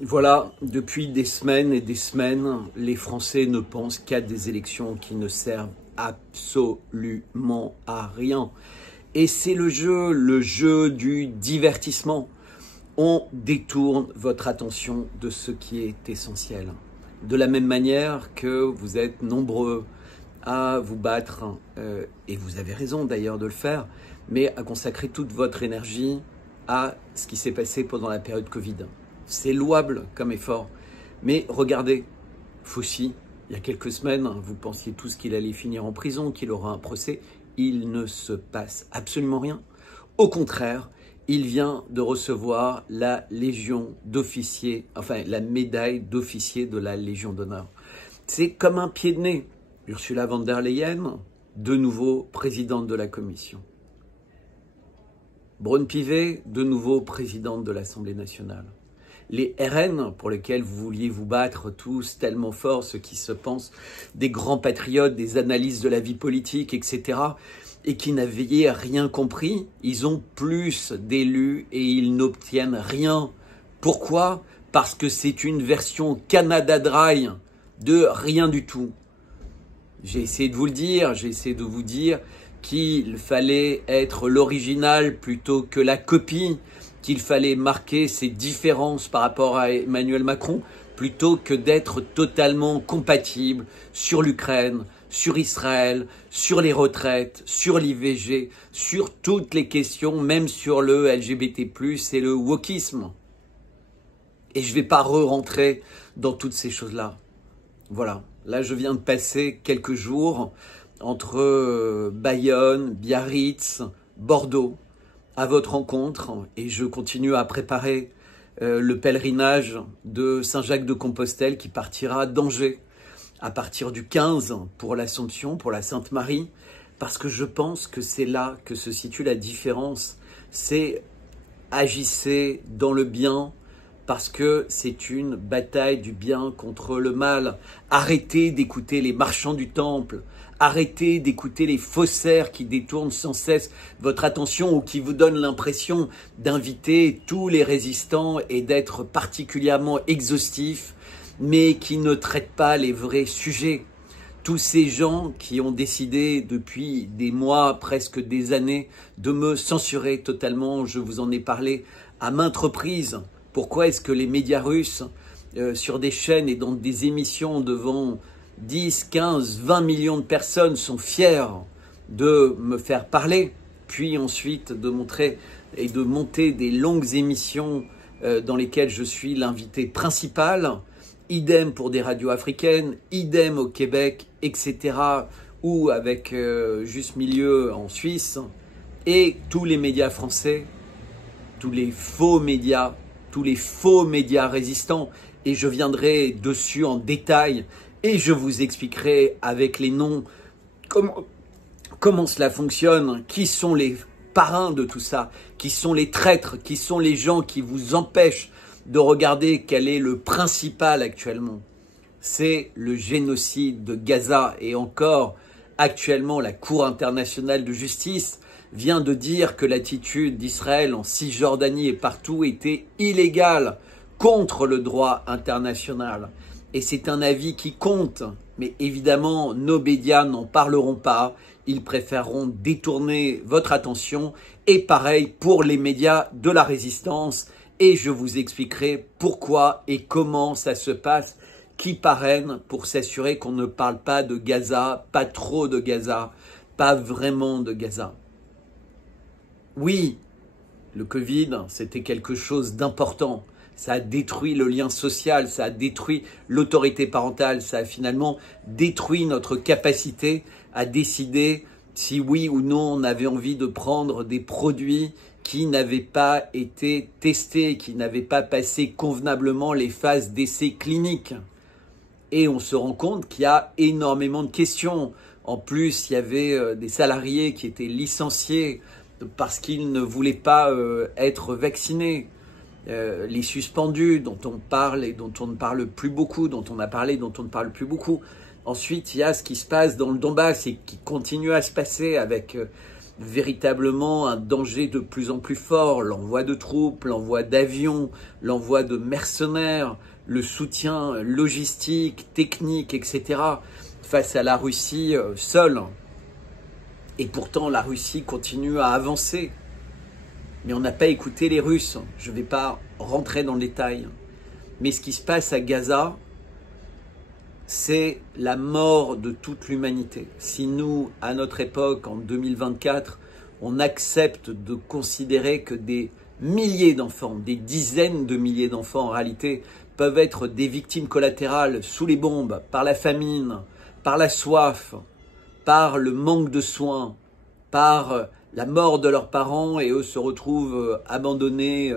Voilà, depuis des semaines et des semaines, les Français ne pensent qu'à des élections qui ne servent absolument à rien. Et c'est le jeu du divertissement. On détourne votre attention de ce qui est essentiel. De la même manière que vous êtes nombreux à vous battre, et vous avez raison d'ailleurs de le faire, mais à consacrer toute votre énergie à ce qui s'est passé pendant la période Covid. C'est louable comme effort, mais regardez, Fauci, il y a quelques semaines, vous pensiez tous qu'il allait finir en prison, qu'il aura un procès. Il ne se passe absolument rien. Au contraire, il vient de recevoir la Légion d'officier, enfin la médaille d'officier de la Légion d'honneur. C'est comme un pied de nez. Ursula von der Leyen, de nouveau présidente de la Commission. Braun-Pivet, de nouveau présidente de l'Assemblée nationale. Les RN, pour lesquels vous vouliez vous battre tous tellement fort, ceux qui se pensent des grands patriotes, des analystes de la vie politique, etc., et qui n'avaient rien compris, ils ont plus d'élus et ils n'obtiennent rien. Pourquoi ? Parce que c'est une version Canada Dry de rien du tout. J'ai essayé de vous le dire, j'ai essayé de vous dire qu'il fallait être l'original plutôt que la copie, qu'il fallait marquer ses différences par rapport à Emmanuel Macron plutôt que d'être totalement compatible sur l'Ukraine, sur Israël, sur les retraites, sur l'IVG, sur toutes les questions, même sur le LGBT+, et le wokisme. Et je ne vais pas rentrer dans toutes ces choses-là. Voilà, là je viens de passer quelques jours entre Bayonne, Biarritz, Bordeaux, à votre rencontre, et je continue à préparer le pèlerinage de Saint-Jacques-de-Compostelle qui partira d'Angers à partir du 15 pour l'Assomption, pour la Sainte Marie, parce que je pense que c'est là que se situe la différence. C'est agissez dans le bien, parce que c'est une bataille du bien contre le mal. Arrêtez d'écouter les marchands du temple. Arrêtez d'écouter les faussaires qui détournent sans cesse votre attention ou qui vous donnent l'impression d'inviter tous les résistants et d'être particulièrement exhaustifs, mais qui ne traitent pas les vrais sujets. Tous ces gens qui ont décidé depuis des mois, presque des années, de me censurer totalement, je vous en ai parlé à maintes reprises. Pourquoi est-ce que les médias russes, sur des chaînes et dans des émissions devant 10, 15, 20 millions de personnes sont fiers de me faire parler, puis ensuite de montrer et de monter des longues émissions dans lesquelles je suis l'invité principal, idem pour des radios africaines, idem au Québec, etc., ou avec Juste Milieu en Suisse, et tous les médias français, tous les faux médias résistants, et je viendrai dessus en détail et je vous expliquerai avec les noms comment cela fonctionne, qui sont les parrains de tout ça, qui sont les traîtres, qui sont les gens qui vous empêchent de regarder quel est le principal actuellement. C'est le génocide de Gaza, et encore actuellement la Cour internationale de justice vient de dire que l'attitude d'Israël en Cisjordanie et partout était illégale, contre le droit international. Et c'est un avis qui compte, mais évidemment, nos médias n'en parleront pas. Ils préféreront détourner votre attention, et pareil pour les médias de la résistance. Et je vous expliquerai pourquoi et comment ça se passe, qui parraine pour s'assurer qu'on ne parle pas de Gaza, pas trop de Gaza, pas vraiment de Gaza. Oui, le Covid, c'était quelque chose d'important. Ça a détruit le lien social, ça a détruit l'autorité parentale, ça a finalement détruit notre capacité à décider si oui ou non on avait envie de prendre des produits qui n'avaient pas été testés, qui n'avaient pas passé convenablement les phases d'essais cliniques. Et on se rend compte qu'il y a énormément de questions. En plus, il y avait des salariés qui étaient licenciés parce qu'ils ne voulaient pas être vaccinés. Les suspendus dont on parle et dont on ne parle plus beaucoup, dont on a parlé, dont on ne parle plus beaucoup. Ensuite, il y a ce qui se passe dans le Donbass et qui continue à se passer avec véritablement un danger de plus en plus fort, l'envoi de troupes, l'envoi d'avions, l'envoi de mercenaires, le soutien logistique, technique, etc. face à la Russie seule. Et pourtant, la Russie continue à avancer. Mais on n'a pas écouté les Russes. Je ne vais pas rentrer dans le détail. Mais ce qui se passe à Gaza, c'est la mort de toute l'humanité. Si nous, à notre époque, en 2024, on accepte de considérer que des milliers d'enfants, des dizaines de milliers d'enfants en réalité, peuvent être des victimes collatérales sous les bombes, par la famine, par la soif, par le manque de soins, par la mort de leurs parents et eux se retrouvent abandonnés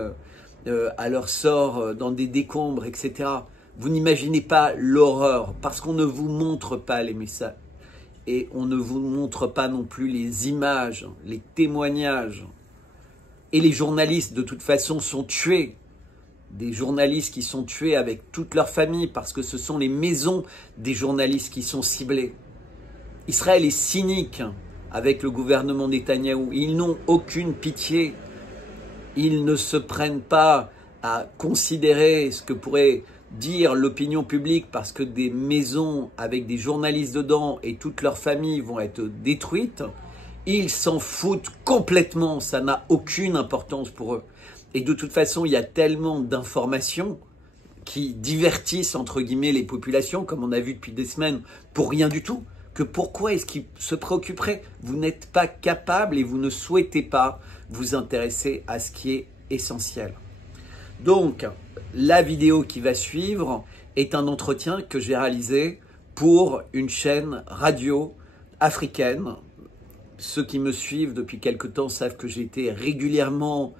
à leur sort dans des décombres, etc. Vous n'imaginez pas l'horreur, parce qu'on ne vous montre pas les messages. Et on ne vous montre pas non plus les images, les témoignages. Et les journalistes, de toute façon, sont tués. Des journalistes qui sont tués avec toute leur famille, parce que ce sont les maisons des journalistes qui sont ciblées. Israël est cynique avec le gouvernement Netanyahou. Ils n'ont aucune pitié. Ils ne se prennent pas à considérer ce que pourrait dire l'opinion publique parce que des maisons avec des journalistes dedans et toute leur famille vont être détruites. Ils s'en foutent complètement, ça n'a aucune importance pour eux. Et de toute façon, il y a tellement d'informations qui divertissent entre guillemets les populations, comme on a vu depuis des semaines, pour rien du tout, que pourquoi est-ce qu'ils se préoccuperaient? Vous n'êtes pas capable et vous ne souhaitez pas vous intéresser à ce qui est essentiel. Donc, la vidéo qui va suivre est un entretien que j'ai réalisé pour une chaîne radio africaine. Ceux qui me suivent depuis quelque temps savent que j'ai été régulièrement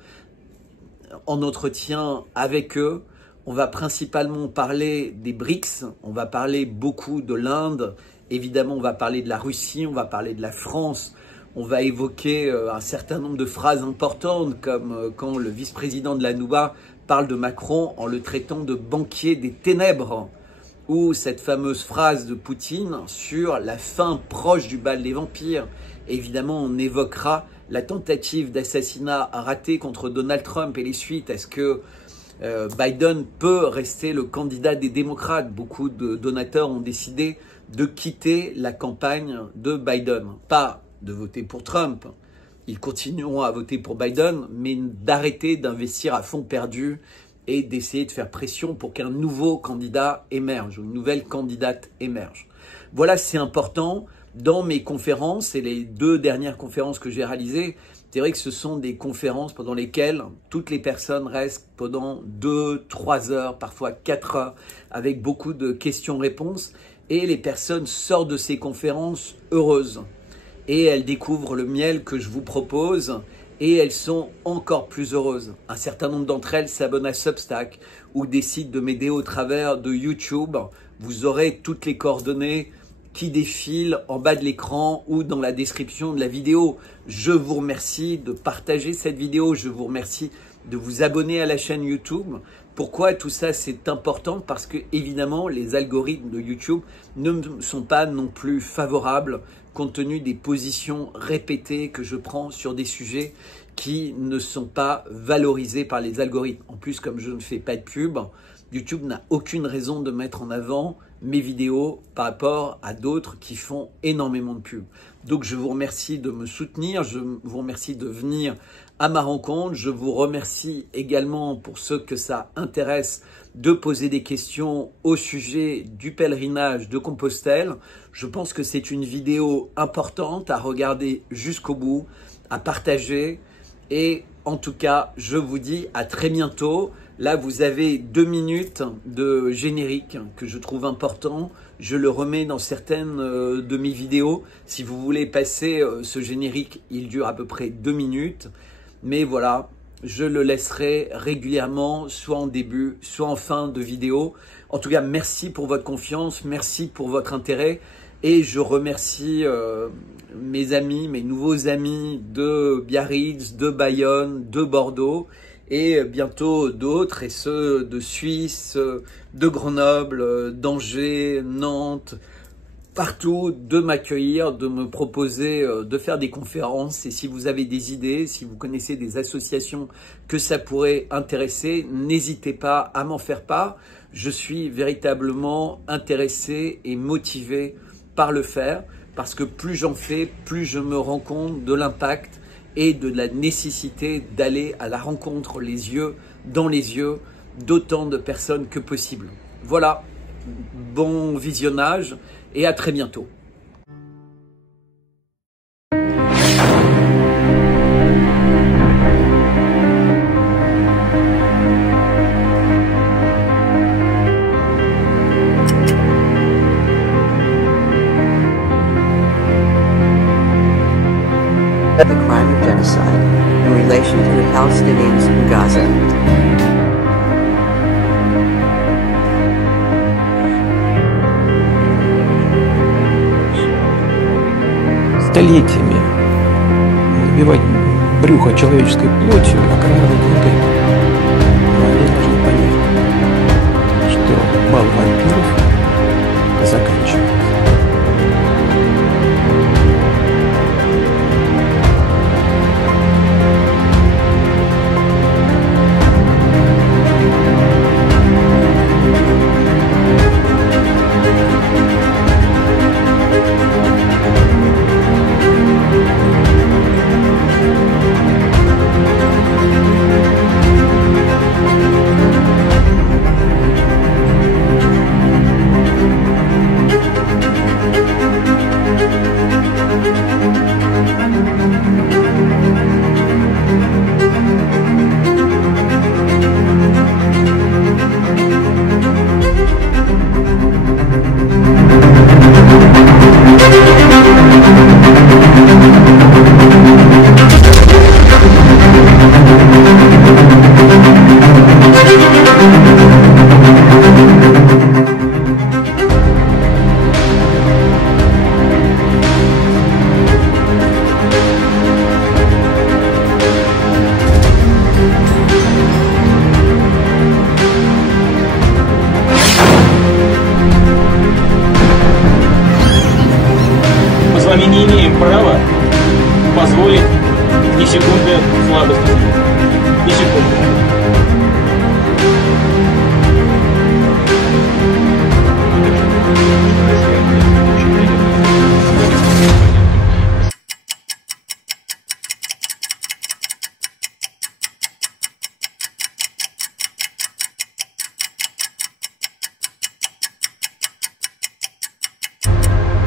en entretien avec eux. On va principalement parler des BRICS, on va parler beaucoup de l'Inde, évidemment on va parler de la Russie, on va parler de la France, on va évoquer un certain nombre de phrases importantes comme quand le vice-président de la Nouba parle de Macron en le traitant de banquier des ténèbres, ou cette fameuse phrase de Poutine sur la fin proche du bal des vampires. Et évidemment, on évoquera la tentative d'assassinat ratée contre Donald Trump et les suites. Est-ce que Biden peut rester le candidat des démocrates? Beaucoup de donateurs ont décidé de quitter la campagne de Biden. Pas de voter pour Trump. Ils continueront à voter pour Biden, mais d'arrêter d'investir à fond perdu et d'essayer de faire pression pour qu'un nouveau candidat émerge ou une nouvelle candidate émerge. Voilà, c'est important. Dans mes conférences et les 2 dernières conférences que j'ai réalisées, c'est vrai que ce sont des conférences pendant lesquelles toutes les personnes restent pendant 2, 3 heures, parfois 4 heures, avec beaucoup de questions-réponses. Et les personnes sortent de ces conférences heureuses. Et elles découvrent le miel que je vous propose et elles sont encore plus heureuses. Un certain nombre d'entre elles s'abonnent à Substack ou décident de m'aider au travers de YouTube. Vous aurez toutes les coordonnées qui défilent en bas de l'écran ou dans la description de la vidéo. Je vous remercie de partager cette vidéo. Je vous remercie de vous abonner à la chaîne YouTube. Pourquoi tout ça c'est important? Parce que évidemment les algorithmes de YouTube ne sont pas non plus favorables compte tenu des positions répétées que je prends sur des sujets qui ne sont pas valorisés par les algorithmes. En plus, comme je ne fais pas de pub, YouTube n'a aucune raison de mettre en avant mes vidéos par rapport à d'autres qui font énormément de pubs. Donc je vous remercie de me soutenir, je vous remercie de venir à ma rencontre, je vous remercie également pour ceux que ça intéresse de poser des questions au sujet du pèlerinage de Compostelle. Je pense que c'est une vidéo importante à regarder jusqu'au bout, à partager et en tout cas, je vous dis à très bientôt. Là, vous avez 2 minutes de générique que je trouve important. Je le remets dans certaines de mes vidéos. Si vous voulez passer ce générique, il dure à peu près 2 minutes. Mais voilà, je le laisserai régulièrement, soit en début, soit en fin de vidéo. En tout cas, merci pour votre confiance, merci pour votre intérêt. Et je remercie mes amis, mes nouveaux amis de Biarritz, de Bayonne, de Bordeaux et bientôt d'autres, et ceux de Suisse, de Grenoble, d'Angers, Nantes, partout de m'accueillir, de me proposer de faire des conférences. Et si vous avez des idées, si vous connaissez des associations que ça pourrait intéresser, n'hésitez pas à m'en faire part. Je suis véritablement intéressé et motivé par le faire, parce que plus j'en fais, plus je me rends compte de l'impact et de la nécessité d'aller à la rencontre, les yeux dans les yeux, d'autant de personnes que possible. Voilà, bon visionnage et à très bientôt. The crime of genocide in relation to the Palestinians in Gaza. Столетиями набивать брюхо человеческой плотью, а кровавой деньгой. Но они должны понять, что бал вампиров заканчивается. Мы с вами не имеем права позволить ни секунды слабости. Ни секунды.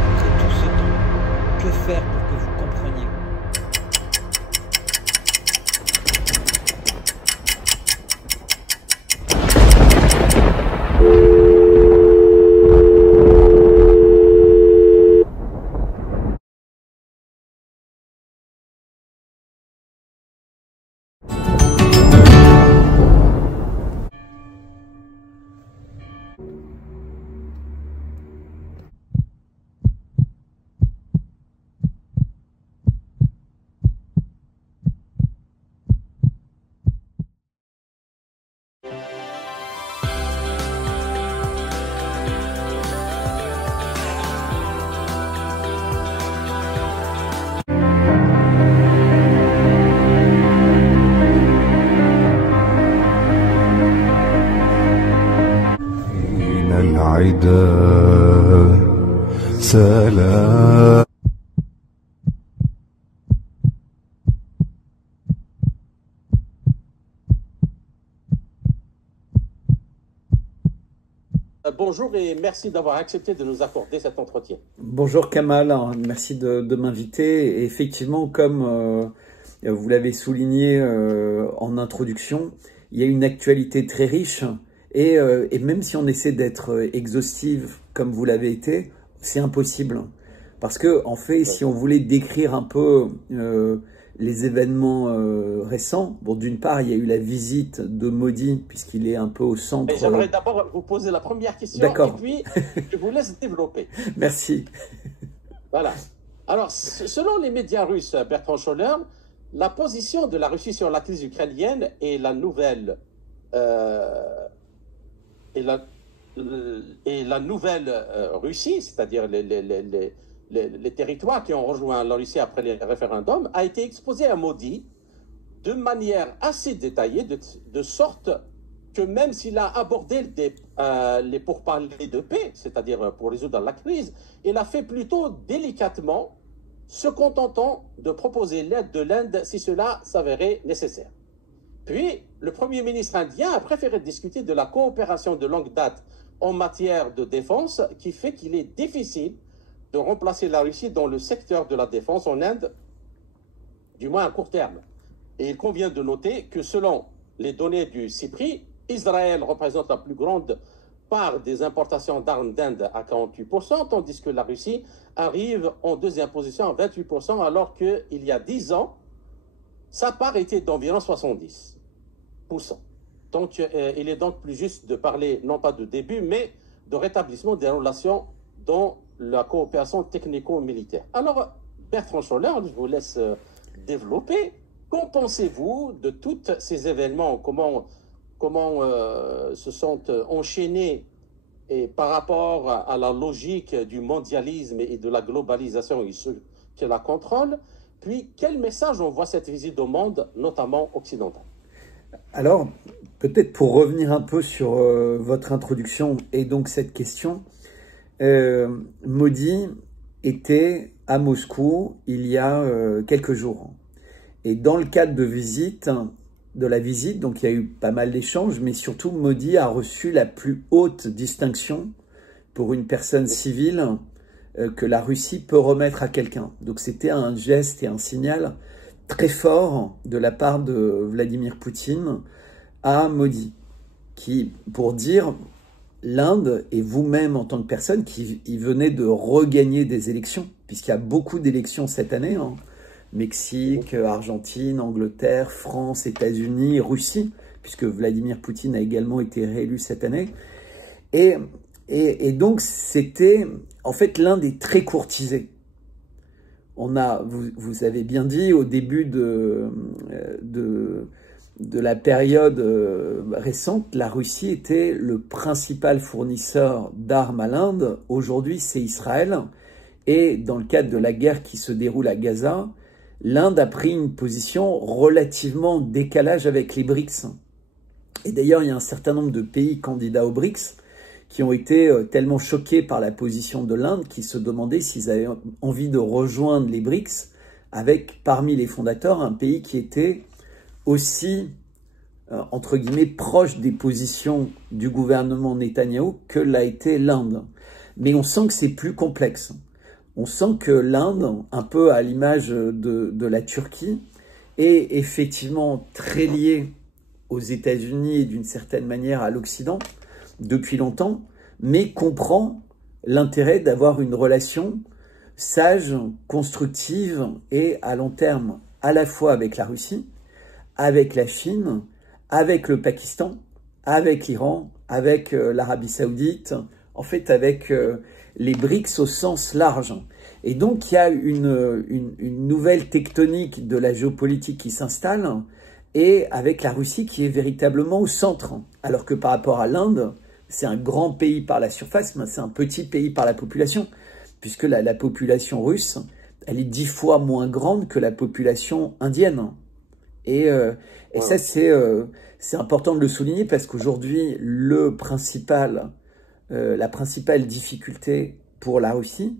Après tout ce temps, que faire pour que vous compreniez? من العدا سلام. Bonjour et merci d'avoir accepté de nous accorder cet entretien. Bonjour Kamal, merci de m'inviter. Et effectivement, comme vous l'avez souligné en introduction, il y a une actualité très riche et même si on essaie d'être exhaustive comme vous l'avez été, c'est impossible. Parce que en fait, si on voulait décrire un peu les événements récents, bon, d'une part, il y a eu la visite de Modi, puisqu'il est un peu au centre. J'aimerais d'abord vous poser la première question, D'accord. et puis je vous laisse développer. Merci. Voilà. Alors, selon les médias russes, Bertrand Scholler, la position de la Russie sur la crise ukrainienne et la nouvelle et la nouvelle Russie, c'est-à-dire les territoires qui ont rejoint la Russie après les référendums, a été exposé à Modi de manière assez détaillée, de sorte que même s'il a abordé les pourparlers de paix, c'est-à-dire pour résoudre la crise, il a fait plutôt délicatement, se contentant de proposer l'aide de l'Inde si cela s'avérait nécessaire. Puis, le Premier ministre indien a préféré discuter de la coopération de longue date en matière de défense, qui fait qu'il est difficile de remplacer la Russie dans le secteur de la défense en Inde, du moins à court terme. Et il convient de noter que selon les données du CIPRI, Israël représente la plus grande part des importations d'armes d'Inde à 48%, tandis que la Russie arrive en deuxième position à 28%, alors qu'il y a 10 ans, sa part était d'environ 70%. Donc, il est donc plus juste de parler non pas de début, mais de rétablissement des relations dans la coopération technico-militaire. Alors, Bertrand Scholler, je vous laisse développer. Qu'en pensez-vous de tous ces événements? Comment se sont enchaînés et par rapport à la logique du mondialisme et de la globalisation et ceux qui la contrôlent? Puis, quel message envoie cette visite au monde, notamment occidental? Alors, peut-être pour revenir un peu sur votre introduction et donc cette question, Modi était à Moscou il y a quelques jours. Et dans le cadre de la visite, donc il y a eu pas mal d'échanges, mais surtout Modi a reçu la plus haute distinction pour une personne civile que la Russie peut remettre à quelqu'un. Donc c'était un geste et un signal très fort de la part de Vladimir Poutine à Modi, qui, pour dire, l'Inde et vous-même en tant que personne qui venez de regagner des élections, puisqu'il y a beaucoup d'élections cette année, hein, Mexique, Argentine, Angleterre, France, États-Unis, Russie, puisque Vladimir Poutine a également été réélu cette année. Et donc, c'était... En fait, l'Inde est très courtisée. Vous avez bien dit, au début de la période récente, la Russie était le principal fournisseur d'armes à l'Inde. Aujourd'hui, c'est Israël. Et dans le cadre de la guerre qui se déroule à Gaza, l'Inde a pris une position relativement décalage avec les BRICS. Et d'ailleurs, il y a un certain nombre de pays candidats aux BRICS qui ont été tellement choqués par la position de l'Inde qu'ils se demandaient s'ils avaient envie de rejoindre les BRICS avec, parmi les fondateurs, un pays qui était aussi, entre guillemets, proche des positions du gouvernement Netanyahou que l'a été l'Inde. Mais on sent que c'est plus complexe. On sent que l'Inde, un peu à l'image de la Turquie, est effectivement très liée aux États-Unis et d'une certaine manière à l'Occident depuis longtemps, mais comprend l'intérêt d'avoir une relation sage, constructive et à long terme, à la fois avec la Russie, avec la Chine, avec le Pakistan, avec l'Iran, avec l'Arabie Saoudite, en fait avec les BRICS au sens large. Et donc il y a une nouvelle tectonique de la géopolitique qui s'installe, et avec la Russie qui est véritablement au centre. Alors que par rapport à l'Inde, c'est un grand pays par la surface, mais c'est un petit pays par la population, puisque la population russe, elle est 10 fois moins grande que la population indienne. Et ça, c'est important de le souligner, parce qu'aujourd'hui, la principale difficulté pour la Russie,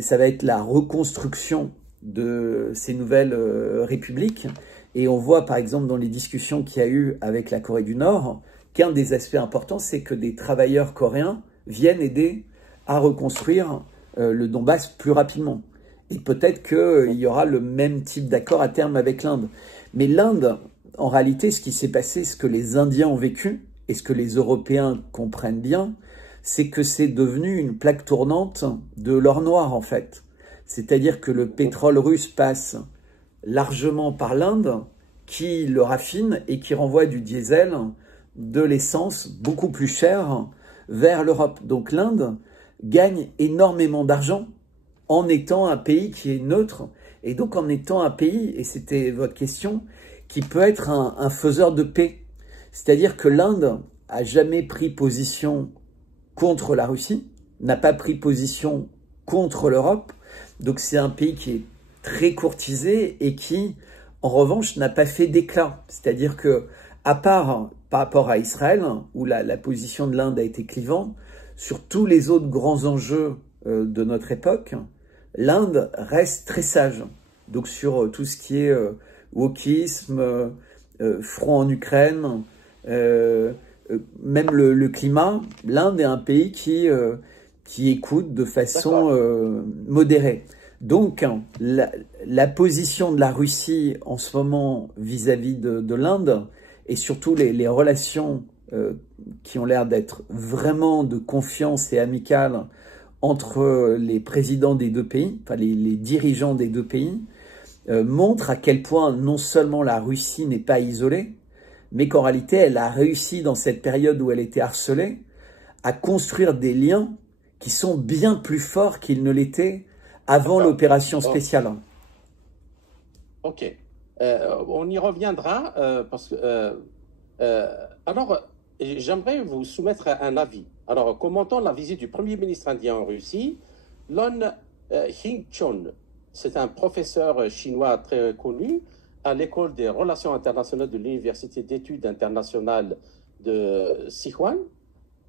ça va être la reconstruction de ces nouvelles républiques. Et on voit par exemple dans les discussions qu'il y a eu avec la Corée du Nord, qu'un des aspects importants, c'est que des travailleurs coréens viennent aider à reconstruire le Donbass plus rapidement. Et peut-être qu'il y aura le même type d'accord à terme avec l'Inde. Mais l'Inde, en réalité, ce qui s'est passé, ce que les Indiens ont vécu, et ce que les Européens comprennent bien, c'est que c'est devenu une plaque tournante de l'or noir, en fait. C'est-à-dire que le pétrole russe passe largement par l'Inde, qui le raffine et qui renvoie du diesel, de l'essence beaucoup plus chère vers l'Europe. Donc l'Inde gagne énormément d'argent en étant un pays qui est neutre, et donc en étant un pays, et c'était votre question, qui peut être un faiseur de paix. C'est-à-dire que l'Inde a jamais pris position contre la Russie, n'a pas pris position contre l'Europe. Donc c'est un pays qui est très courtisé et qui, en revanche, n'a pas fait d'éclat. C'est-à-dire que, à part par rapport à Israël, où la position de l'Inde a été clivante, sur tous les autres grands enjeux de notre époque, l'Inde reste très sage. Donc sur tout ce qui est wokisme, front en Ukraine, même le climat, l'Inde est un pays qui écoute de façon modérée. Donc, la position de la Russie en ce moment vis-à-vis de l'Inde, et surtout les relations qui ont l'air d'être vraiment de confiance et amicales entre les présidents des deux pays, enfin les dirigeants des deux pays, montre à quel point non seulement la Russie n'est pas isolée, mais qu'en réalité, elle a réussi dans cette période où elle était harcelée à construire des liens qui sont bien plus forts qu'ils ne l'étaient avant l'opération spéciale. Ok. On y reviendra parce que... alors, j'aimerais vous soumettre un avis. Alors, commentant la visite du Premier ministre indien en Russie, Lon Hing-chon, c'est un professeur chinois très connu à l'école des relations internationales de l'Université d'études internationales de Sichuan,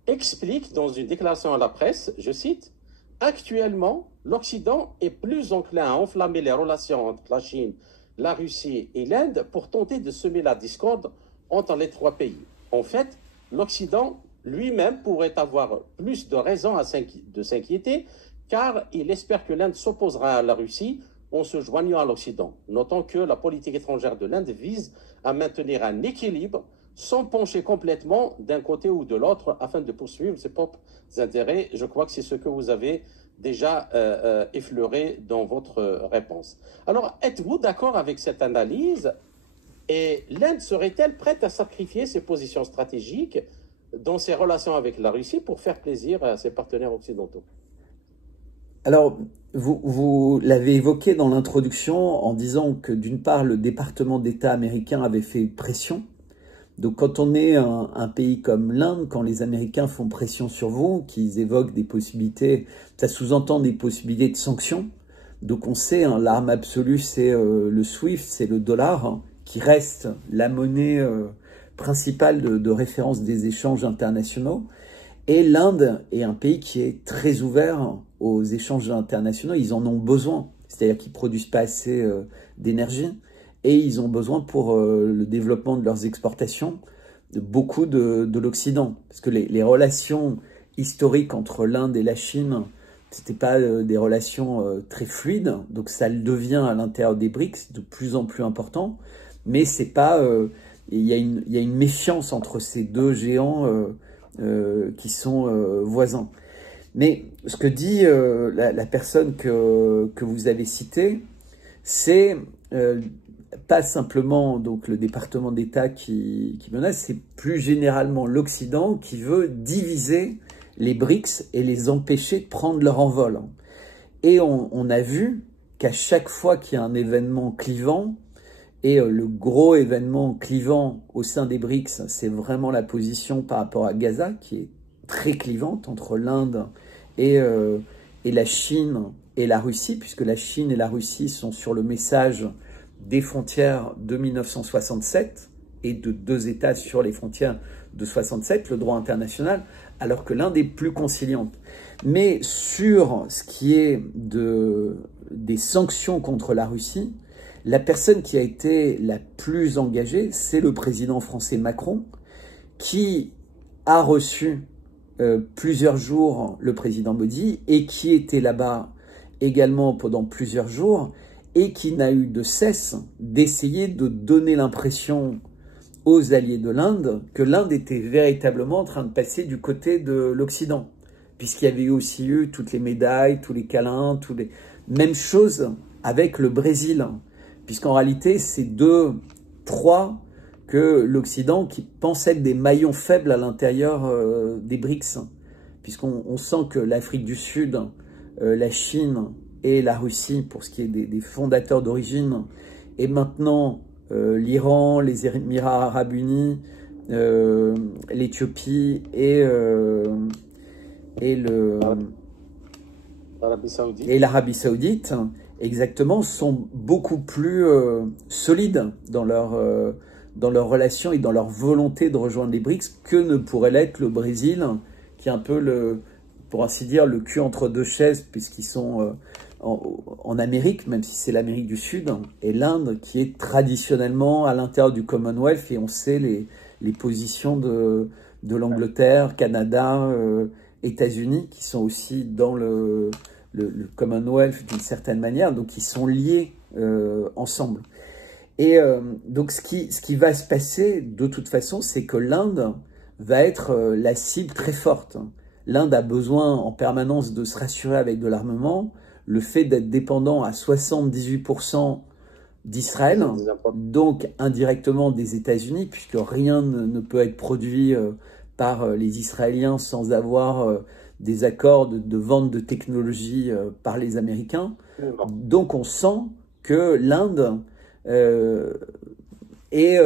explique dans une déclaration à la presse, je cite, « Actuellement, l'Occident est plus enclin à enflammer les relations entre la Chine, la Russie et l'Inde pour tenter de semer la discorde entre les trois pays. En fait, l'Occident lui-même pourrait avoir plus de raisons de s'inquiéter car il espère que l'Inde s'opposera à la Russie en se joignant à l'Occident. Notons que la politique étrangère de l'Inde vise à maintenir un équilibre sans pencher complètement d'un côté ou de l'autre afin de poursuivre ses propres intérêts. Je crois que c'est ce que vous avez déjà effleuré dans votre réponse. Alors, êtes-vous d'accord avec cette analyse? Et l'Inde serait-elle prête à sacrifier ses positions stratégiques dans ses relations avec la Russie pour faire plaisir à ses partenaires occidentaux? Alors, vous l'avez évoqué dans l'introduction en disant que d'une part, le département d'État américain avait fait pression. Donc quand on est un pays comme l'Inde, quand les Américains font pression sur vous, qu'ils évoquent des possibilités, ça sous-entend des possibilités de sanctions. Donc on sait, hein, l'arme absolue, c'est le SWIFT, c'est le dollar, hein, qui reste la monnaie principale de référence des échanges internationaux. Et l'Inde est un pays qui est très ouvert aux échanges internationaux. Ils en ont besoin, c'est-à-dire qu'ils ne produisent pas assez d'énergie. Et ils ont besoin pour le développement de leurs exportations de beaucoup de l'Occident. Parce que les relations historiques entre l'Inde et la Chine, ce n'étaient pas des relations très fluides. Donc ça le devient à l'intérieur des BRICS de plus en plus important. Mais c'est pas, il y a une méfiance entre ces deux géants qui sont voisins. Mais ce que dit la personne que vous avez citée, c'est... pas simplement donc le département d'État qui menace, c'est plus généralement l'Occident qui veut diviser les BRICS et les empêcher de prendre leur envol. Et on a vu qu'à chaque fois qu'il y a un événement clivant, et le gros événement clivant au sein des BRICS, c'est vraiment la position par rapport à Gaza, qui est très clivante entre l'Inde et la Chine et la Russie, puisque la Chine et la Russie sont sur le message des frontières de 1967 et de deux États sur les frontières de 67, le droit international, alors que l'Inde est plus conciliante. Mais sur ce qui est des sanctions contre la Russie, la personne qui a été la plus engagée, c'est le président français Macron, qui a reçu plusieurs jours le président Modi et qui était là-bas également pendant plusieurs jours, et qui n'a eu de cesse d'essayer de donner l'impression aux alliés de l'Inde que l'Inde était véritablement en train de passer du côté de l'Occident, puisqu'il y avait aussi eu toutes les médailles, tous les câlins, même chose avec le Brésil, puisqu'en réalité, c'est trois que l'Occident qui pense être des maillons faibles à l'intérieur des BRICS, puisqu'on sent que l'Afrique du Sud, la Chine et la Russie, pour ce qui est des fondateurs d'origine, et maintenant l'Iran, les Émirats Arabes Unis, l'Éthiopie et et l'Arabie Saoudite, exactement, sont beaucoup plus solides dans leur relation et dans leur volonté de rejoindre les BRICS que ne pourrait l'être le Brésil, qui est un peu, pour ainsi dire, le cul entre deux chaises, puisqu'ils sont en Amérique, même si c'est l'Amérique du Sud, et l'Inde, qui est traditionnellement à l'intérieur du Commonwealth, et on sait les positions de l'Angleterre, Canada, États-Unis, qui sont aussi dans le Commonwealth d'une certaine manière, donc ils sont liés ensemble. Et donc ce qui va se passer de toute façon, c'est que l'Inde va être la cible très forte. L'Inde a besoin en permanence de se rassurer avec de l'armement. Le fait d'être dépendant à 78% d'Israël, donc indirectement des États-Unis, puisque rien ne peut être produit par les Israéliens sans avoir des accords de vente de technologie par les Américains. Donc on sent que l'Inde est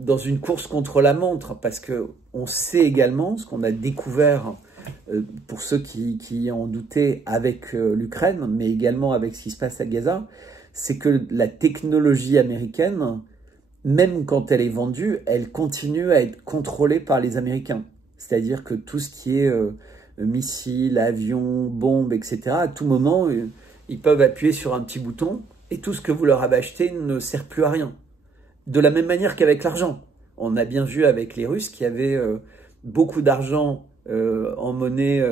dans une course contre la montre, parce qu'on sait également, ce qu'on a découvert pour ceux qui en doutaient avec l'Ukraine, mais également avec ce qui se passe à Gaza, c'est que la technologie américaine, même quand elle est vendue, elle continue à être contrôlée par les Américains. C'est-à-dire que tout ce qui est missiles, avions, bombes, etc., à tout moment, ils peuvent appuyer sur un petit bouton et tout ce que vous leur avez acheté ne sert plus à rien. De la même manière qu'avec l'argent. On a bien vu avec les Russes qui avaient beaucoup d'argent en monnaie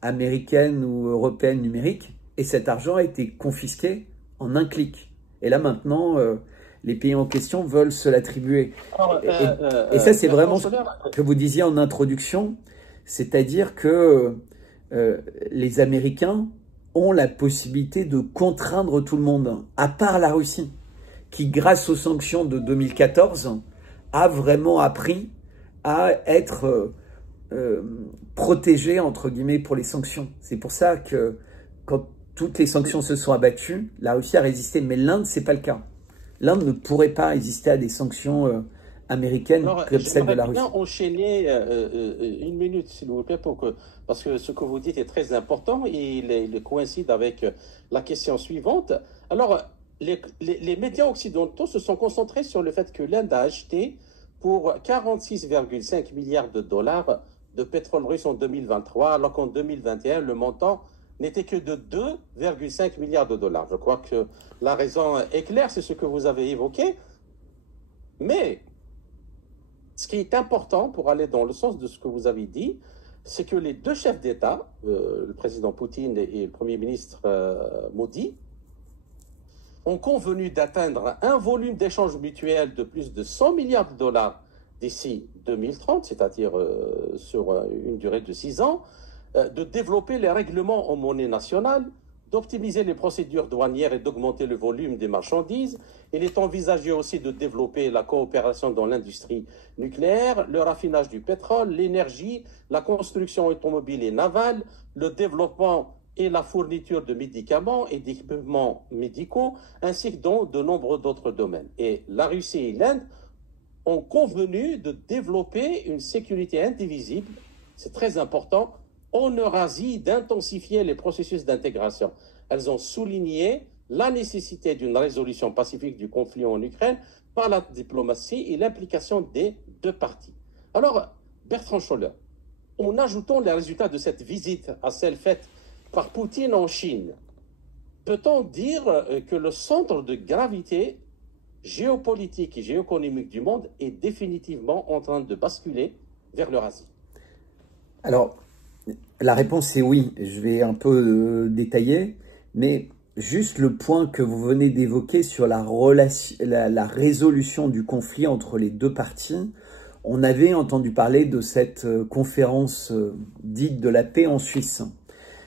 américaine ou européenne numérique, et cet argent a été confisqué en un clic. Et là maintenant, les pays en question veulent se l'attribuer. Et ça, c'est vraiment ce que vous disiez en introduction, c'est-à-dire que les Américains ont la possibilité de contraindre tout le monde, à part la Russie, qui, grâce aux sanctions de 2014, a vraiment appris à être protégée, entre guillemets, pour les sanctions. C'est pour ça que quand toutes les sanctions se sont abattues, la Russie a résisté, mais l'Inde, c'est pas le cas. L'Inde ne pourrait pas résister à des sanctions américaines comme celle de la Russie. J'aimerais bien enchaîner une minute, s'il vous plaît, parce que ce que vous dites est très important et il coïncide avec la question suivante. Alors, les médias occidentaux se sont concentrés sur le fait que l'Inde a acheté pour 46,5 milliards de dollars de pétrole russe en 2023, alors qu'en 2021, le montant n'était que de 2,5 milliards de dollars. Je crois que la raison est claire, c'est ce que vous avez évoqué. Mais ce qui est important pour aller dans le sens de ce que vous avez dit, c'est que les deux chefs d'État, le président Poutine et le Premier ministre Modi, ont convenu d'atteindre un volume d'échanges mutuels de plus de 100 milliards de dollars d'ici 2030, c'est-à-dire sur une durée de 6 ans, de développer les règlements en monnaie nationale, d'optimiser les procédures douanières et d'augmenter le volume des marchandises. Il est envisagé aussi de développer la coopération dans l'industrie nucléaire, le raffinage du pétrole, l'énergie, la construction automobile et navale, le développement et la fourniture de médicaments et d'équipements médicaux, ainsi que dans de nombreux d'autres domaines. Et la Russie et l'Inde ont convenu de développer une sécurité indivisible, c'est très important, en Eurasie, d'intensifier les processus d'intégration. Elles ont souligné la nécessité d'une résolution pacifique du conflit en Ukraine par la diplomatie et l'implication des deux parties. Alors, Bertrand Scholler, en ajoutant les résultats de cette visite à celle faite par Poutine en Chine, peut-on dire que le centre de gravité géopolitique et géoéconomique du monde est définitivement en train de basculer vers l'Eurasie? Alors, la réponse est oui. Je vais un peu détailler, mais juste le point que vous venez d'évoquer sur la résolution du conflit entre les deux parties. On avait entendu parler de cette conférence dite de la paix en Suisse.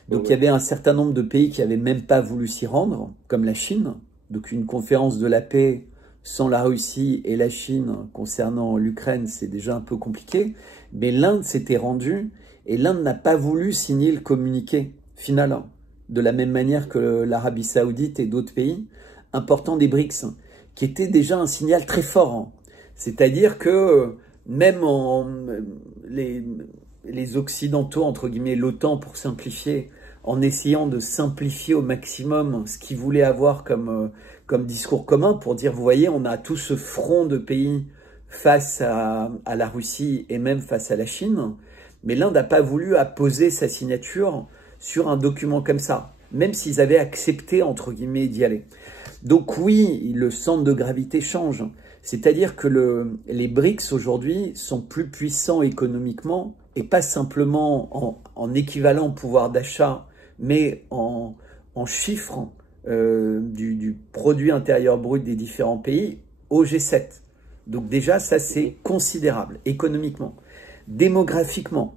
Donc, il y avait un certain nombre de pays qui n'avaient même pas voulu s'y rendre, comme la Chine. Donc, une conférence de la paix sans la Russie et la Chine concernant l'Ukraine, c'est déjà un peu compliqué. Mais l'Inde s'était rendue et l'Inde n'a pas voulu signer le communiqué final, de la même manière que l'Arabie Saoudite et d'autres pays importants des BRICS, qui était déjà un signal très fort. C'est-à-dire que même les Occidentaux, entre guillemets, l'OTAN pour simplifier, en essayant de simplifier au maximum ce qu'ils voulaient avoir comme discours commun pour dire, vous voyez, on a tout ce front de pays face à la Russie et même face à la Chine, mais l'Inde n'a pas voulu apposer sa signature sur un document comme ça, même s'ils avaient accepté, entre guillemets, d'y aller. Donc oui, le centre de gravité change, c'est-à-dire que les BRICS aujourd'hui sont plus puissants économiquement, et pas simplement en équivalent pouvoir d'achat, mais en chiffres du produit intérieur brut des différents pays au G7. Donc déjà, ça c'est considérable, économiquement, démographiquement,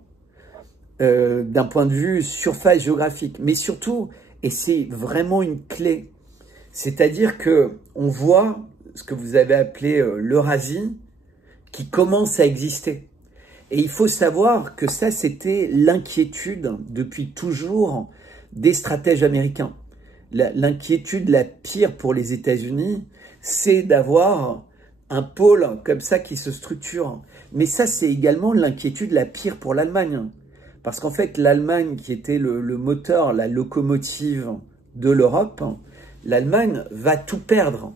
d'un point de vue surface géographique, mais surtout, et c'est vraiment une clé, c'est-à-dire qu'on voit ce que vous avez appelé l'Eurasie qui commence à exister. Et il faut savoir que ça, c'était l'inquiétude depuis toujours des stratèges américains. L'inquiétude la pire pour les États-Unis, c'est d'avoir un pôle comme ça qui se structure. Mais ça, c'est également l'inquiétude la pire pour l'Allemagne. Parce qu'en fait, l'Allemagne, qui était le moteur, la locomotive de l'Europe, l'Allemagne va tout perdre.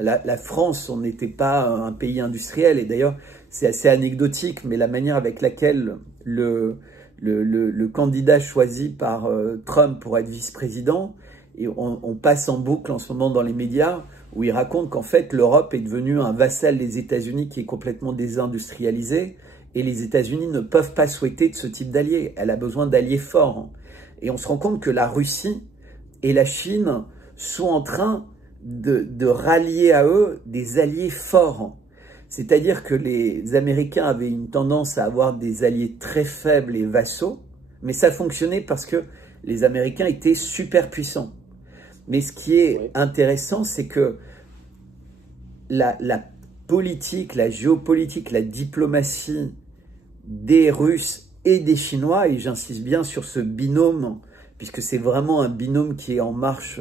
La France, on n'était pas un pays industriel, et d'ailleurs, c'est assez anecdotique, mais la manière avec laquelle le candidat choisi par Trump pour être vice-président, et on passe en boucle en ce moment dans les médias, où il raconte qu'en fait, l'Europe est devenue un vassal des États-Unis qui est complètement désindustrialisé, et les États-Unis ne peuvent pas souhaiter de ce type d'alliés. Elle a besoin d'alliés forts. Et on se rend compte que la Russie et la Chine sont en train de rallier à eux des alliés forts. C'est-à-dire que les Américains avaient une tendance à avoir des alliés très faibles et vassaux, mais ça fonctionnait parce que les Américains étaient super puissants. Mais ce qui est intéressant, c'est que la politique, la géopolitique, la diplomatie des Russes et des Chinois, et j'insiste bien sur ce binôme, puisque c'est vraiment un binôme qui est en marche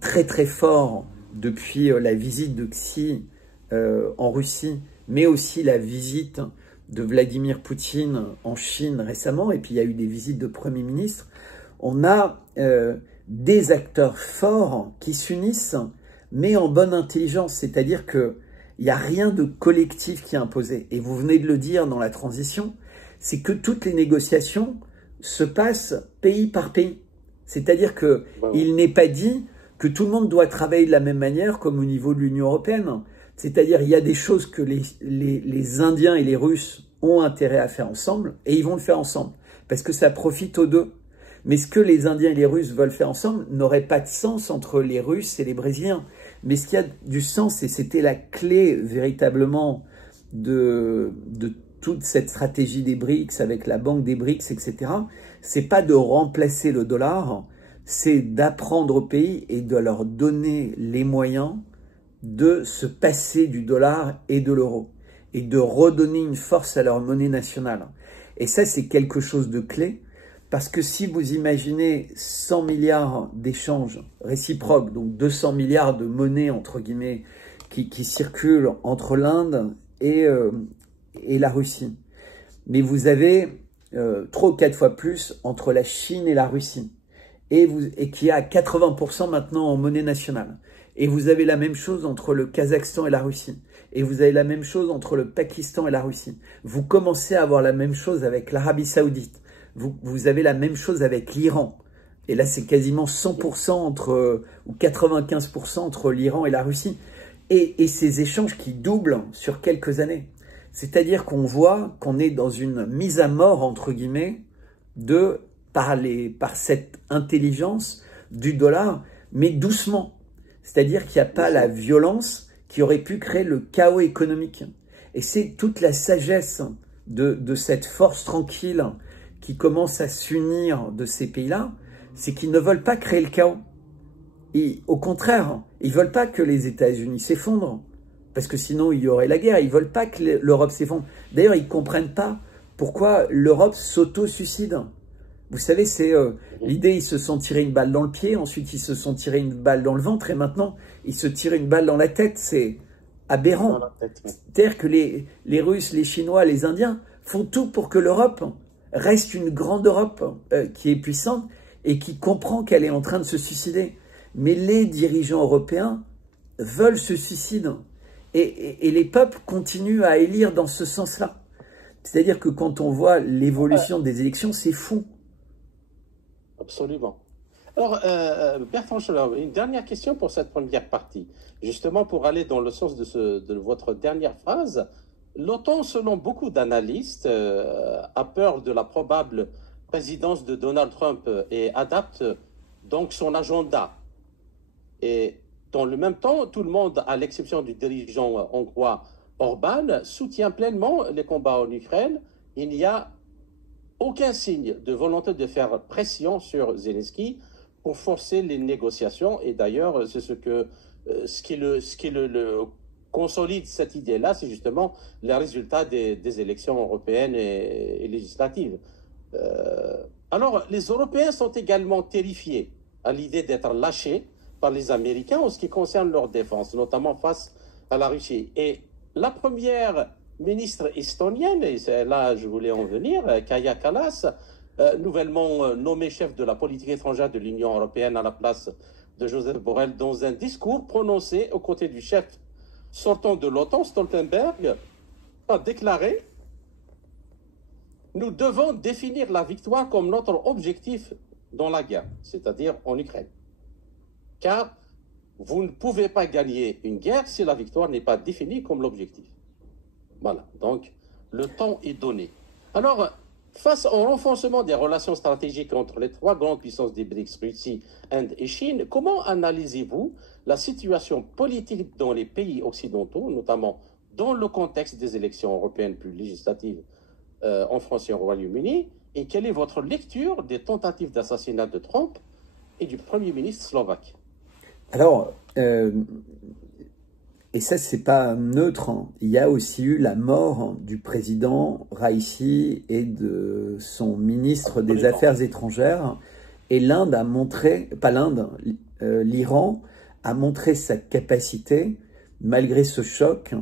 très très fort depuis la visite de Xi en Russie, mais aussi la visite de Vladimir Poutine en Chine récemment, et puis il y a eu des visites de premiers ministres. On a des acteurs forts qui s'unissent, mais en bonne intelligence, c'est-à-dire qu'il n'y a rien de collectif qui est imposé. Et vous venez de le dire dans la transition, c'est que toutes les négociations se passent pays par pays. C'est-à-dire qu'il n'est pas dit que tout le monde doit travailler de la même manière comme au niveau de l'Union européenne. C'est-à-dire il y a des choses que les Indiens et les Russes ont intérêt à faire ensemble, et ils vont le faire ensemble, parce que ça profite aux deux. Mais ce que les Indiens et les Russes veulent faire ensemble n'aurait pas de sens entre les Russes et les Brésiliens. Mais ce qui a du sens, et c'était la clé véritablement de toute cette stratégie des BRICS, avec la banque des BRICS, etc., c'est pas de remplacer le dollar, c'est d'apprendre aux pays et de leur donner les moyens de se passer du dollar et de l'euro, et de redonner une force à leur monnaie nationale. Et ça, c'est quelque chose de clé, parce que si vous imaginez 100 milliards d'échanges réciproques, donc 200 milliards de monnaies, entre guillemets, qui circulent entre l'Inde et la Russie, mais vous avez 3 ou 4 fois plus entre la Chine et la Russie, et qui est à 80% maintenant en monnaie nationale. Et vous avez la même chose entre le Kazakhstan et la Russie. Et vous avez la même chose entre le Pakistan et la Russie. Vous commencez à avoir la même chose avec l'Arabie Saoudite. Vous avez la même chose avec l'Iran. Et là, c'est quasiment 100% ou 95% entre l'Iran et la Russie. Et ces échanges qui doublent sur quelques années. C'est-à-dire qu'on voit qu'on est dans une mise à mort, entre guillemets, par cette intelligence du dollar, mais doucement. C'est-à-dire qu'il n'y a pas la violence qui aurait pu créer le chaos économique. Et c'est toute la sagesse de cette force tranquille qui commence à s'unir de ces pays-là, c'est qu'ils ne veulent pas créer le chaos. Et au contraire, ils ne veulent pas que les États-Unis s'effondrent, parce que sinon il y aurait la guerre. Ils ne veulent pas que l'Europe s'effondre. D'ailleurs, ils ne comprennent pas pourquoi l'Europe s'auto-suicide. Vous savez, c'est l'idée, ils se sont tirés une balle dans le pied, ensuite ils se sont tirés une balle dans le ventre, et maintenant ils se tirent une balle dans la tête. C'est aberrant. C'est-à-dire que les Russes, les Chinois, les Indiens font tout pour que l'Europe reste une grande Europe qui est puissante et qui comprend qu'elle est en train de se suicider. Mais les dirigeants européens veulent ce suicide. Et les peuples continuent à élire dans ce sens-là. C'est-à-dire que quand on voit l'évolution des élections, c'est fou. Absolument. Alors, Bertrand Scholler, une dernière question pour cette première partie. Justement, pour aller dans le sens de votre dernière phrase, l'OTAN, selon beaucoup d'analystes, a peur de la probable présidence de Donald Trump et adapte donc son agenda. Et dans le même temps, tout le monde, à l'exception du dirigeant hongrois Orbán, soutient pleinement les combats en Ukraine. Il n'y a aucun signe de volonté de faire pression sur Zelensky pour forcer les négociations. Et d'ailleurs, c'est ce qui le consolide cette idée-là, c'est justement les résultats des élections européennes et législatives. Alors, les Européens sont également terrifiés à l'idée d'être lâchés par les Américains en ce qui concerne leur défense, notamment face à la Russie. Et la première ministre estonienne, et c'est là je voulais en venir, Kaja Kallas, nouvellement nommée chef de la politique étrangère de l'Union européenne à la place de Joseph Borrell, dans un discours prononcé aux côtés du chef sortant de l'OTAN, Stoltenberg, a déclaré « Nous devons définir la victoire comme notre objectif dans la guerre, c'est-à-dire en Ukraine. Car vous ne pouvez pas gagner une guerre si la victoire n'est pas définie comme l'objectif. » Voilà, donc le temps est donné. Alors, face au renforcement des relations stratégiques entre les trois grandes puissances des BRICS, Russie, Inde et Chine, comment analysez-vous la situation politique dans les pays occidentaux, notamment dans le contexte des élections européennes plus législatives en France et au Royaume-Uni, et quelle est votre lecture des tentatives d'assassinat de Trump et du Premier ministre slovaque? Alors, et ça, c'est pas neutre, hein. Il y a aussi eu la mort du président Raisi et de son ministre des Affaires étrangères. Et l'Inde a montré, pas l'Inde, l'Iran a montré sa capacité, malgré ce choc,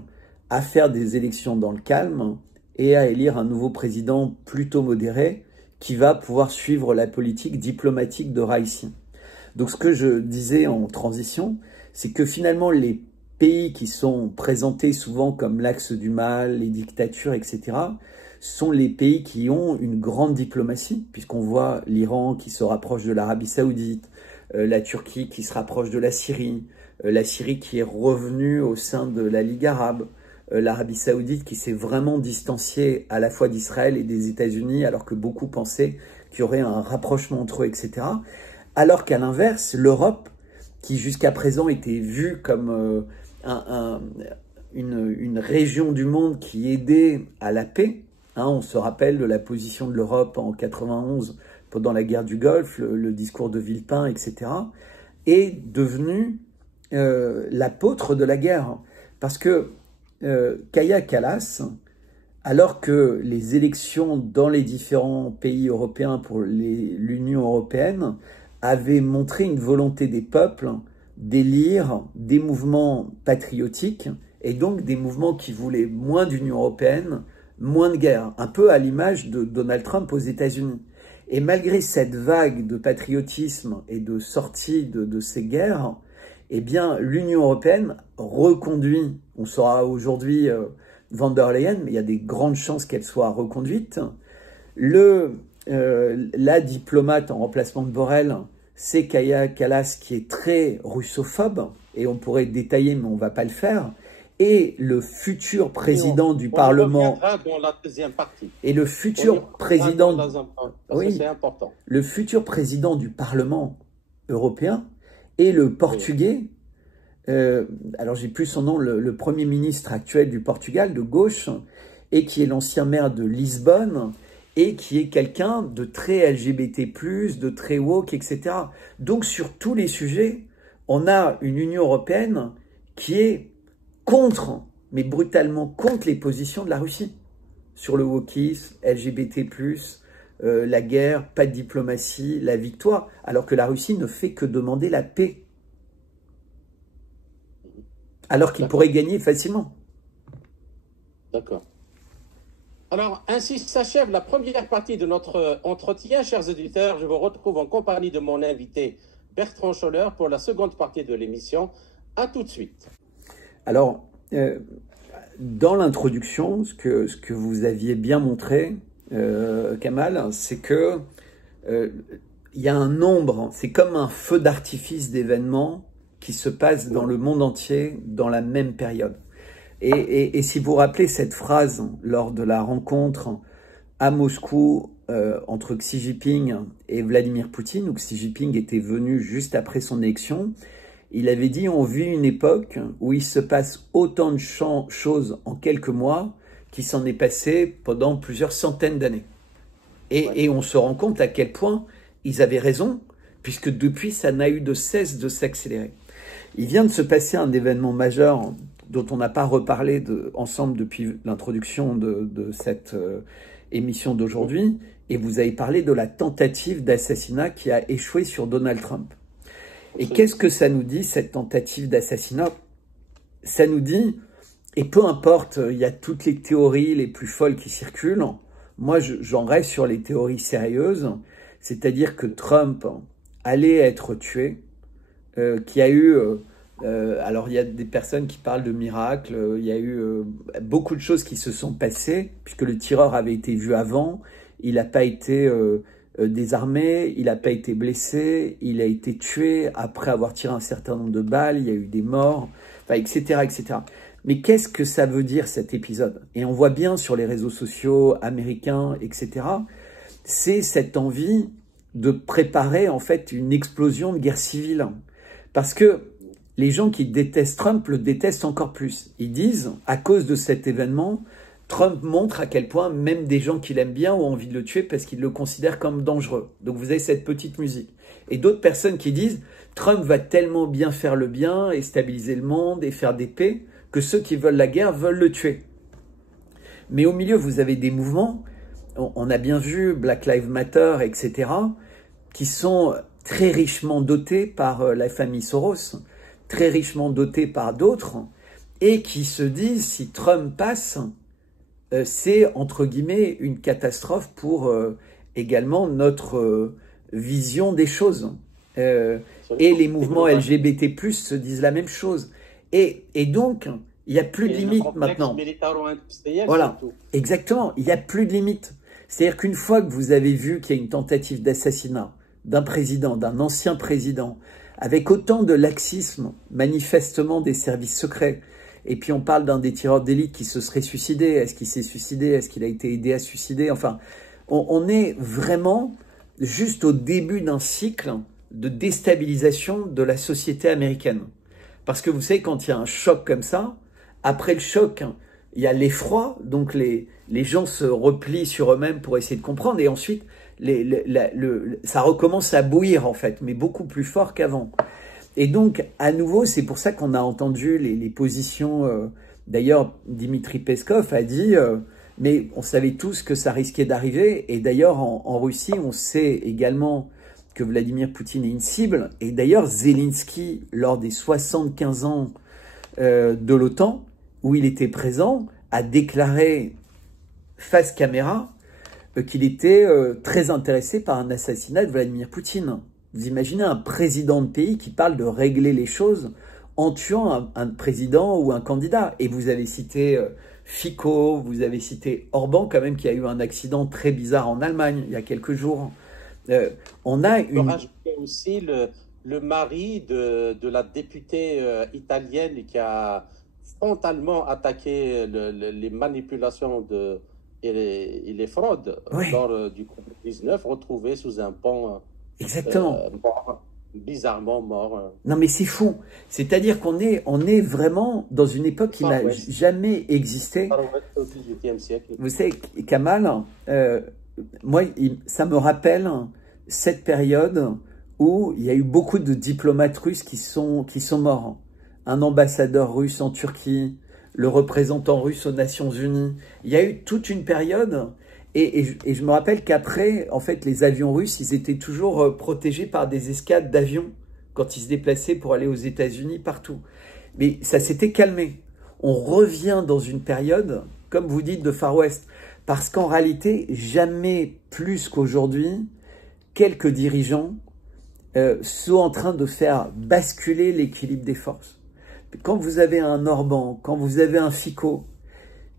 à faire des élections dans le calme et à élire un nouveau président plutôt modéré qui va pouvoir suivre la politique diplomatique de Raisi. Donc ce que je disais en transition, c'est que finalement les pays qui sont présentés souvent comme l'axe du mal, les dictatures, etc., sont les pays qui ont une grande diplomatie, puisqu'on voit l'Iran qui se rapproche de l'Arabie Saoudite, la Turquie qui se rapproche de la Syrie qui est revenue au sein de la Ligue arabe, l'Arabie Saoudite qui s'est vraiment distanciée à la fois d'Israël et des États-Unis, alors que beaucoup pensaient qu'il y aurait un rapprochement entre eux, etc. Alors qu'à l'inverse, l'Europe, qui jusqu'à présent était vue comme une région du monde qui aidait à la paix, hein, on se rappelle de la position de l'Europe en 91 pendant la guerre du Golfe, le discours de Villepin, etc., est devenue l'apôtre de la guerre. Parce que Kaja Kallas, alors que les élections dans les différents pays européens pour l'Union européenne avaient montré une volonté des peuples d'élire des mouvements patriotiques et donc des mouvements qui voulaient moins d'Union européenne, moins de guerre, un peu à l'image de Donald Trump aux États-Unis. Et malgré cette vague de patriotisme et de sortie de ces guerres, eh bien, l'Union européenne reconduit, on saura aujourd'hui von der Leyen, mais il y a des grandes chances qu'elle soit reconduite. La diplomate en remplacement de Borrell, c'est Kaja Kallas qui est très russophobe, et on pourrait détailler, mais on ne va pas le faire. Et le futur président du Parlement, dans la deuxième partie. Et le futur président, oui, c'est important. Le futur président du Parlement européen est le Portugais. Alors j'ai plus son nom, le Premier ministre actuel du Portugal de gauche, et qui est l'ancien maire de Lisbonne, et qui est quelqu'un de très LGBT+, de très woke, etc. Donc sur tous les sujets, on a une Union européenne qui est contre, mais brutalement contre les positions de la Russie. Sur le wokisme, LGBT+, la guerre, pas de diplomatie, la victoire, alors que la Russie ne fait que demander la paix. Alors qu'il pourrait gagner facilement. D'accord. Alors, ainsi s'achève la première partie de notre entretien. Chers auditeurs, je vous retrouve en compagnie de mon invité Bertrand Scholler pour la seconde partie de l'émission. À tout de suite. Alors, dans l'introduction, ce que vous aviez bien montré, Kamal, c'est que il y a un nombre, c'est comme un feu d'artifice d'événements qui se passent dans le monde entier dans la même période. Et si vous vous rappelez cette phrase lors de la rencontre à Moscou entre Xi Jinping et Vladimir Poutine, où Xi Jinping était venu juste après son élection, il avait dit « On vit une époque où il se passe autant de choses en quelques mois qu'il s'en est passé pendant plusieurs centaines d'années. » Et on se rend compte à quel point ils avaient raison, puisque depuis, ça n'a eu de cesse de s'accélérer. Il vient de se passer un événement majeur dont on n'a pas reparlé ensemble depuis l'introduction de cette émission d'aujourd'hui, et vous avez parlé de la tentative d'assassinat qui a échoué sur Donald Trump. Et qu'est-ce que ça nous dit, cette tentative d'assassinat? Ça nous dit, et peu importe, il y a toutes les théories les plus folles qui circulent, moi j'en reste sur les théories sérieuses, c'est-à-dire que Trump allait être tué, qu'il y a eu... alors il y a des personnes qui parlent de miracles, il y a eu beaucoup de choses qui se sont passées, puisque le tireur avait été vu avant, il n'a pas été désarmé, il n'a pas été blessé, il a été tué après avoir tiré un certain nombre de balles, il y a eu des morts, enfin, etc., etc. Mais qu'est-ce que ça veut dire cet épisode? Et on voit bien sur les réseaux sociaux américains, etc., c'est cette envie de préparer en fait une explosion de guerre civile. Parce que les gens qui détestent Trump le détestent encore plus. Ils disent, à cause de cet événement, Trump montre à quel point même des gens qui l'aiment bien ont envie de le tuer parce qu'ils le considèrent comme dangereux. Donc vous avez cette petite musique. Et d'autres personnes qui disent, Trump va tellement bien faire le bien et stabiliser le monde et faire des paix que ceux qui veulent la guerre veulent le tuer. Mais au milieu, vous avez des mouvements, on a bien vu Black Lives Matter, etc., qui sont très richement dotés par la famille Soros, très richement dotés par d'autres, et qui se disent, si Trump passe, c'est, entre guillemets, une catastrophe pour également notre vision des choses. Et les mouvements LGBT+, se disent la même chose. Et donc, il n'y a plus de limite maintenant. Voilà, exactement, il n'y a plus de limite. C'est-à-dire qu'une fois que vous avez vu qu'il y a une tentative d'assassinat d'un président, d'un ancien président, avec autant de laxisme, manifestement des services secrets, et puis on parle d'un des tireurs d'élite qui se serait suicidé, est-ce qu'il s'est suicidé, est-ce qu'il a été aidé à se suicider, enfin, on est vraiment juste au début d'un cycle de déstabilisation de la société américaine. Parce que vous savez, quand il y a un choc comme ça, après le choc, il y a l'effroi, donc les gens se replient sur eux-mêmes pour essayer de comprendre, et ensuite, ça recommence à bouillir en fait, mais beaucoup plus fort qu'avant. Et donc, à nouveau, c'est pour ça qu'on a entendu les positions, d'ailleurs, Dimitri Peskov a dit, mais on savait tous que ça risquait d'arriver, et d'ailleurs, en Russie, on sait également que Vladimir Poutine est une cible, et d'ailleurs, Zelensky, lors des 75 ans de l'OTAN, où il était présent, a déclaré face caméra qu'il était très intéressé par un assassinat de Vladimir Poutine. Vous imaginez un président de pays qui parle de régler les choses en tuant un président ou un candidat. Et vous avez cité Fico, vous avez cité Orban quand même, qui a eu un accident très bizarre en Allemagne il y a quelques jours. On a une... rajouter aussi le mari de la députée italienne qui a frontalement attaqué les manipulations et les fraudes lors du Covid-19, retrouvées sous un pont mort, bizarrement mort. Non mais c'est fou. C'est-à-dire qu'on est vraiment dans une époque qui n'a jamais existé. Au XVIIIe siècle. Vous savez, Kamal, moi, ça me rappelle cette période où il y a eu beaucoup de diplomates russes qui sont morts. Un ambassadeur russe en Turquie, le représentant russe aux Nations Unies. Il y a eu toute une période, et je me rappelle qu'après, en fait, les avions russes, ils étaient toujours protégés par des escadres d'avions quand ils se déplaçaient pour aller aux États-Unis, partout. Mais ça s'était calmé. On revient dans une période, comme vous dites, de Far West. Parce qu'en réalité, jamais plus qu'aujourd'hui, quelques dirigeants sont en train de faire basculer l'équilibre des forces. Quand vous avez un Orban, quand vous avez un Fico,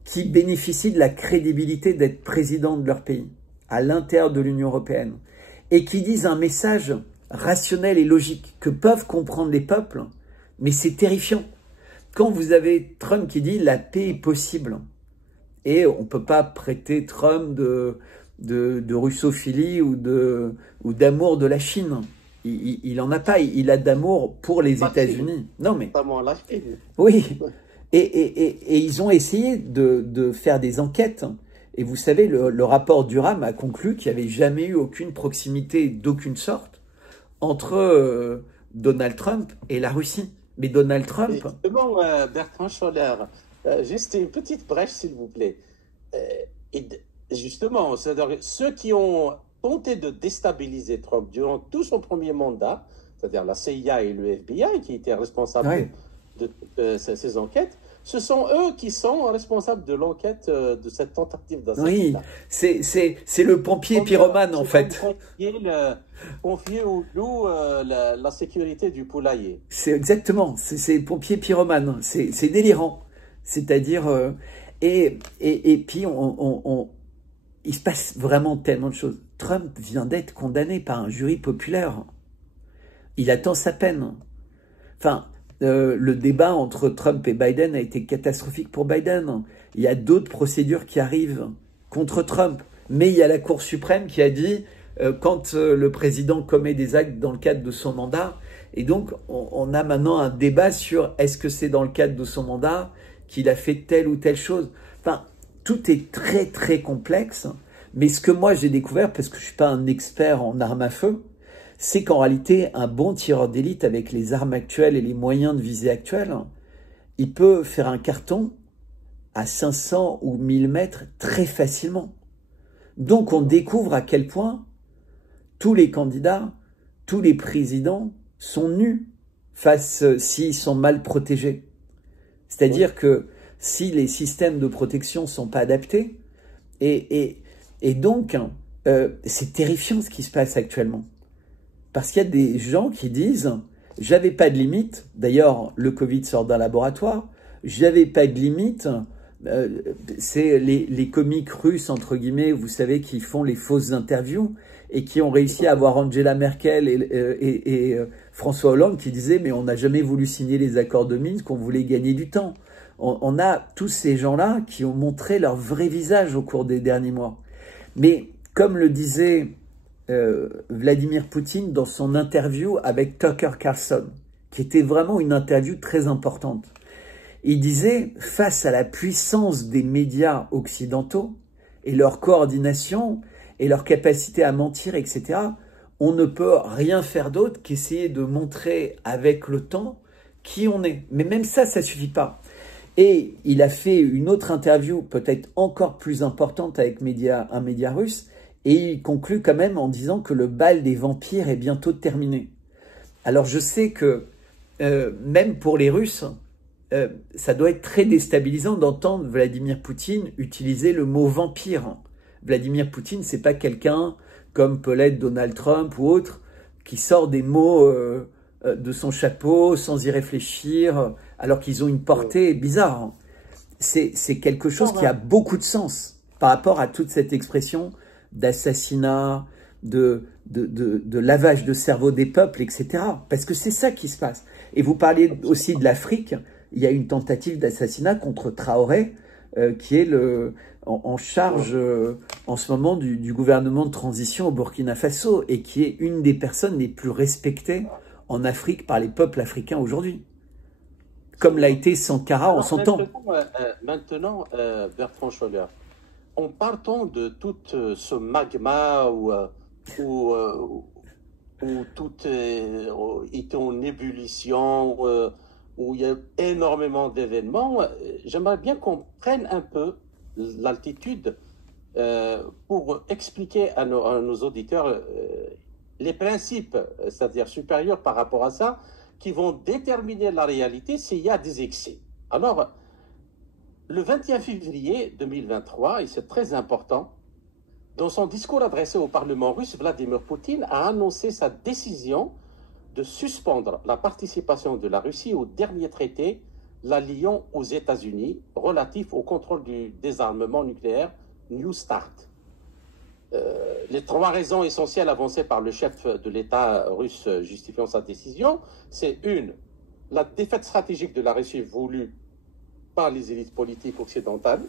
qui bénéficient de la crédibilité d'être président de leur pays, à l'intérieur de l'Union européenne, et qui disent un message rationnel et logique que peuvent comprendre les peuples, mais c'est terrifiant. Quand vous avez Trump qui dit « la paix est possible », et on ne peut pas prêter Trump de russophilie ou d'amour de la Chine. Il en a pas, il a d'amour pour les États-Unis. Non mais... Oui, et ils ont essayé de faire des enquêtes. Et vous savez, le rapport Durham a conclu qu'il n'y avait jamais eu aucune proximité d'aucune sorte entre Donald Trump et la Russie. Mais Donald Trump... Justement, Bertrand Scholler, juste une petite brèche, s'il vous plaît. Et justement, ceux qui ont tenté de déstabiliser Trump durant tout son premier mandat, c'est-à-dire la CIA et le FBI, qui étaient responsables de ces enquêtes, ce sont eux qui sont responsables de l'enquête de cette tentative d'assassinat. Oui, c'est le pompier pyromane, en fait. Confier au loup la sécurité du poulailler. C'est exactement, c'est le pompier pyromane. C'est délirant. C'est-à-dire... et puis, il se passe vraiment tellement de choses. Trump vient d'être condamné par un jury populaire. Il attend sa peine. Enfin... le débat entre Trump et Biden a été catastrophique pour Biden. Il y a d'autres procédures qui arrivent contre Trump. Mais il y a la Cour suprême qui a dit quand le président commet des actes dans le cadre de son mandat. Et donc, on a maintenant un débat sur est-ce que c'est dans le cadre de son mandat qu'il a fait telle ou telle chose. Enfin, tout est très, très complexe. Mais ce que moi, j'ai découvert, parce que je ne suis pas un expert en armes à feu, c'est qu'en réalité, un bon tireur d'élite avec les armes actuelles et les moyens de visée actuels, il peut faire un carton à 500 ou 1000 mètres très facilement. Donc on découvre à quel point tous les candidats, tous les présidents sont nus face s'ils sont mal protégés. C'est-à-dire que si les systèmes de protection ne sont pas adaptés, et donc c'est terrifiant ce qui se passe actuellement. Parce qu'il y a des gens qui disent « j'avais pas de limite », d'ailleurs le Covid sort d'un laboratoire, « j'avais pas de limite », c'est les comiques russes, entre guillemets, vous savez, qui font les fausses interviews et qui ont réussi à avoir Angela Merkel et François Hollande qui disaient « mais on n'a jamais voulu signer les accords de Minsk, on voulait gagner du temps ». On a tous ces gens-là qui ont montré leur vrai visage au cours des derniers mois. Mais comme le disait... Vladimir Poutine dans son interview avec Tucker Carlson, qui était vraiment une interview très importante. Il disait, face à la puissance des médias occidentaux et leur coordination et leur capacité à mentir, etc., on ne peut rien faire d'autre qu'essayer de montrer avec le temps qui on est. Mais même ça, ça suffit pas. Et il a fait une autre interview, peut-être encore plus importante avec un média russe, et il conclut quand même en disant que le bal des vampires est bientôt terminé. Alors je sais que même pour les Russes, ça doit être très déstabilisant d'entendre Vladimir Poutine utiliser le mot vampire. Vladimir Poutine, c'est pas quelqu'un comme peut l'être Donald Trump ou autre, qui sort des mots de son chapeau sans y réfléchir, alors qu'ils ont une portée bizarre. C'est quelque chose qui a beaucoup de sens par rapport à toute cette expression d'assassinat, de lavage de cerveau des peuples, etc. Parce que c'est ça qui se passe. Et vous parlez aussi de l'Afrique. Il y a une tentative d'assassinat contre Traoré, qui est en charge en ce moment du gouvernement de transition au Burkina Faso et qui est une des personnes les plus respectées en Afrique par les peuples africains aujourd'hui. Comme l'a été Sankara en son temps. Maintenant, Bertrand Scholler, en partant de tout ce magma où tout est en ébullition, où il y a énormément d'événements, j'aimerais bien qu'on prenne un peu l'altitude pour expliquer à nos auditeurs les principes, c'est-à-dire supérieurs par rapport à ça, qui vont déterminer la réalité s'il y a des excès. Alors, le 21 février 2023, et c'est très important, dans son discours adressé au Parlement russe, Vladimir Poutine a annoncé sa décision de suspendre la participation de la Russie au dernier traité l'alliant aux États-Unis relatif au contrôle du désarmement nucléaire New START. Les trois raisons essentielles avancées par le chef de l'État russe justifiant sa décision, c'est une, la défaite stratégique de la Russie voulue par les élites politiques occidentales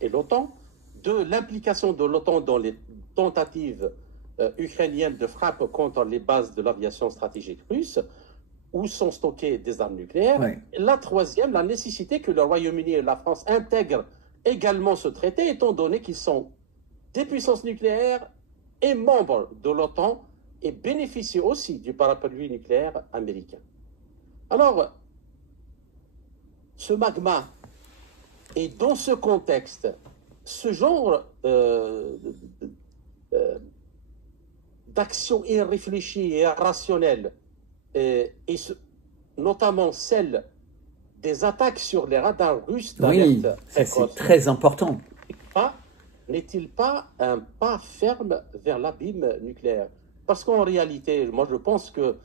et l'OTAN, deux, l'implication de l'OTAN dans les tentatives ukrainiennes de frappe contre les bases de l'aviation stratégique russe, où sont stockées des armes nucléaires. Ouais. La troisième, la nécessité que le Royaume-Uni et la France intègrent également ce traité, étant donné qu'ils sont des puissances nucléaires et membres de l'OTAN et bénéficient aussi du parapluie nucléaire américain. Alors, ce magma, et dans ce contexte, ce genre d'action irréfléchie et irrationnelle, notamment celle des attaques sur les radars russes Oui, d'alerte ça c'est précoce, très important. n'est-il pas un pas ferme vers l'abîme nucléaire? Parce qu'en réalité, moi je pense que,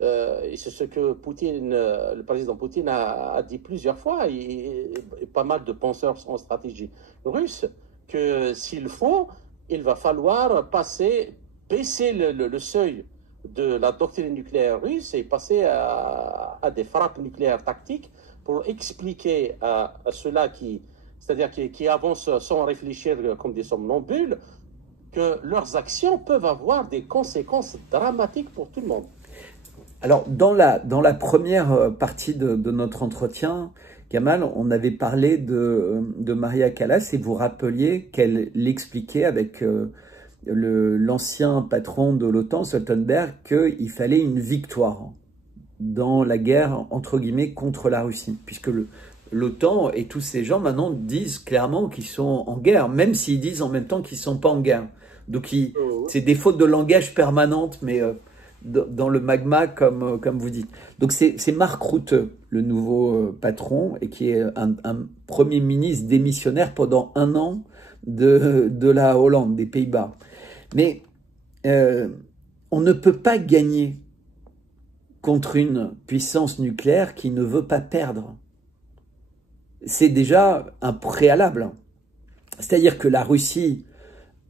et c'est ce que Poutine, le président Poutine a dit plusieurs fois, et pas mal de penseurs en stratégie russe, que s'il faut, il va falloir baisser le seuil de la doctrine nucléaire russe et passer à des frappes nucléaires tactiques pour expliquer à ceux-là c'est-à-dire qui avancent sans réfléchir comme des somnambules, que leurs actions peuvent avoir des conséquences dramatiques pour tout le monde. Alors, dans la première partie de notre entretien, Gamal, on avait parlé de Maria Callas et vous rappeliez qu'elle l'expliquait avec l'ancien patron de l'OTAN, Stoltenberg, qu'il fallait une victoire dans la guerre, entre guillemets, contre la Russie, puisque l'OTAN et tous ces gens maintenant disent clairement qu'ils sont en guerre, même s'ils disent en même temps qu'ils ne sont pas en guerre. Donc c'est des fautes de langage permanentes, mais dans le magma, comme vous dites. Donc c'est Mark Rutte, le nouveau patron, et qui est un premier ministre démissionnaire pendant 1 an de la Hollande, des Pays-Bas. Mais on ne peut pas gagner contre une puissance nucléaire qui ne veut pas perdre. C'est déjà un préalable. C'est-à-dire que la Russie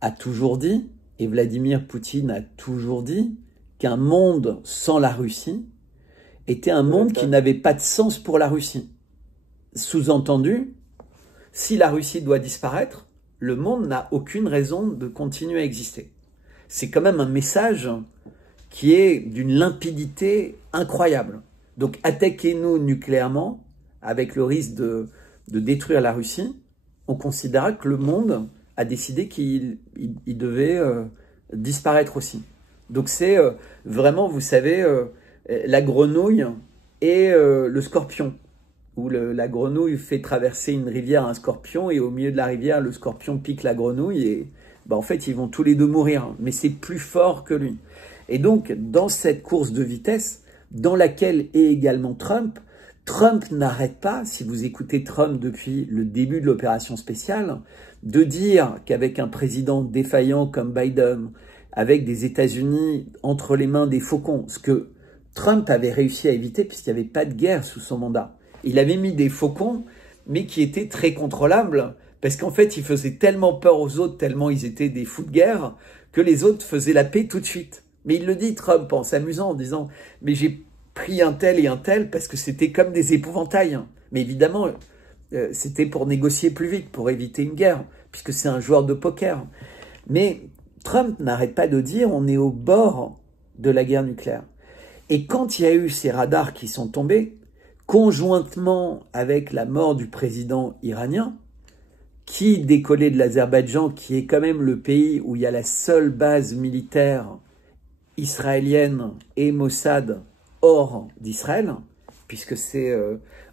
a toujours dit, et Vladimir Poutine a toujours dit, qu'un monde sans la Russie était un monde qui n'avait pas de sens pour la Russie. Sous-entendu, si la Russie doit disparaître, le monde n'a aucune raison de continuer à exister. C'est quand même un message qui est d'une limpidité incroyable. Donc attaquez-nous nucléairement, avec le risque de détruire la Russie, on considéra que le monde a décidé qu'il devait disparaître aussi. Donc c'est vraiment, vous savez, la grenouille et le scorpion, où la grenouille fait traverser une rivière à un scorpion, et au milieu de la rivière, le scorpion pique la grenouille, et en fait, ils vont tous les deux mourir, mais c'est plus fort que lui. Et donc, dans cette course de vitesse, dans laquelle est également Trump n'arrête pas, si vous écoutez Trump depuis le début de l'opération spéciale, de dire qu'avec un président défaillant comme Biden, avec des États-Unis entre les mains des faucons, ce que Trump avait réussi à éviter puisqu'il n'y avait pas de guerre sous son mandat. Il avait mis des faucons, mais qui étaient très contrôlables, parce qu'en fait, ils faisaient tellement peur aux autres, tellement ils étaient des fous de guerre, que les autres faisaient la paix tout de suite. Mais il le dit, Trump, en s'amusant, en disant « Mais j'ai pris un tel et un tel parce que c'était comme des épouvantails. » Mais évidemment, c'était pour négocier plus vite, pour éviter une guerre, puisque c'est un joueur de poker. Mais Trump n'arrête pas de dire « On est au bord de la guerre nucléaire. » Et quand il y a eu ces radars qui sont tombés, conjointement avec la mort du président iranien, qui décollait de l'Azerbaïdjan, qui est quand même le pays où il y a la seule base militaire israélienne et Mossad hors d'Israël, puisque c'est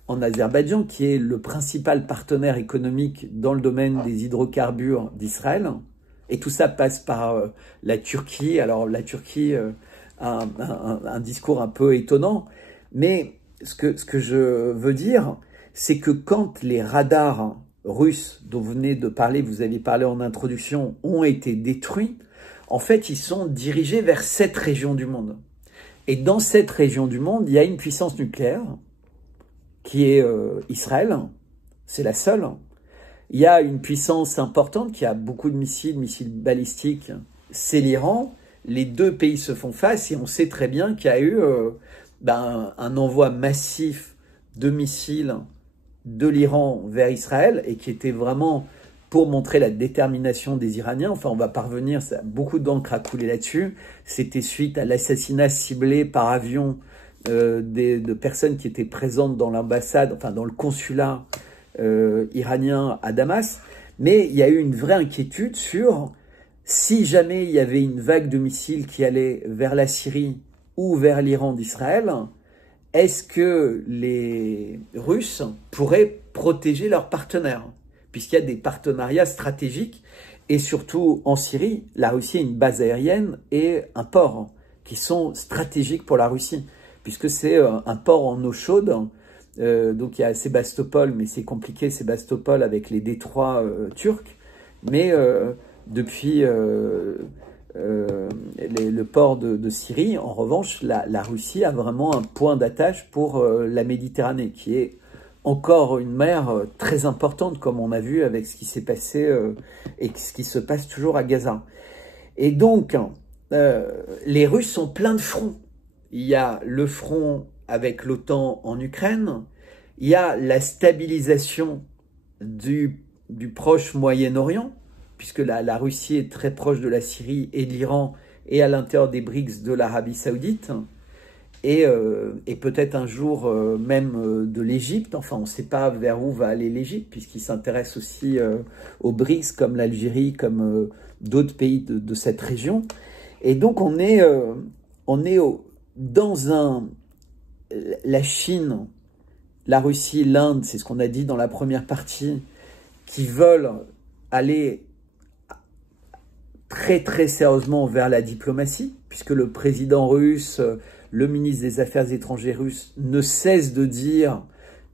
en Azerbaïdjan qui est le principal partenaire économique dans le domaine des hydrocarbures d'Israël. Et tout ça passe par la Turquie. Alors la Turquie a un discours un peu étonnant, mais ce que je veux dire, c'est que quand les radars russes dont vous venez de parler, vous aviez parlé en introduction, ont été détruits, en fait, ils sont dirigés vers cette région du monde. Et dans cette région du monde, il y a une puissance nucléaire qui est Israël, c'est la seule. Il y a une puissance importante qui a beaucoup de missiles balistiques, c'est l'Iran. Les deux pays se font face et on sait très bien qu'il y a eu un envoi massif de missiles de l'Iran vers Israël et qui était vraiment pour montrer la détermination des Iraniens. Enfin, on va parvenir, ça a beaucoup d'encre à couler là-dessus. C'était suite à l'assassinat ciblé par avion de personnes qui étaient présentes dans l'ambassade, enfin dans le consulat iranien à Damas. Mais il y a eu une vraie inquiétude sur si jamais il y avait une vague de missiles qui allait vers la Syrie ou vers l'Iran d'Israël, est-ce que les Russes pourraient protéger leurs partenaires? Puisqu'il y a des partenariats stratégiques, et surtout en Syrie, la Russie a une base aérienne et un port qui sont stratégiques pour la Russie, puisque c'est un port en eau chaude. Donc il y a Sébastopol, mais c'est compliqué, Sébastopol avec les détroits turcs, mais depuis le port de Syrie, en revanche, la Russie a vraiment un point d'attache pour la Méditerranée, qui est encore une mer très importante, comme on a vu avec ce qui s'est passé et ce qui se passe toujours à Gaza. Et donc, les Russes sont pleins de fronts. Il y a le front avec l'OTAN en Ukraine, il y a la stabilisation du proche Moyen-Orient, puisque la Russie est très proche de la Syrie et de l'Iran, et à l'intérieur des BRICS de l'Arabie Saoudite, et peut-être un jour même de l'Égypte. Enfin, on ne sait pas vers où va aller l'Égypte, puisqu'il s'intéresse aussi aux BRICS, comme l'Algérie, comme d'autres pays de cette région. Et donc, on est dans la Chine, la Russie, l'Inde, c'est ce qu'on a dit dans la première partie, qui veulent aller très très sérieusement vers la diplomatie, puisque le président russe, le ministre des Affaires étrangères russe ne cesse de dire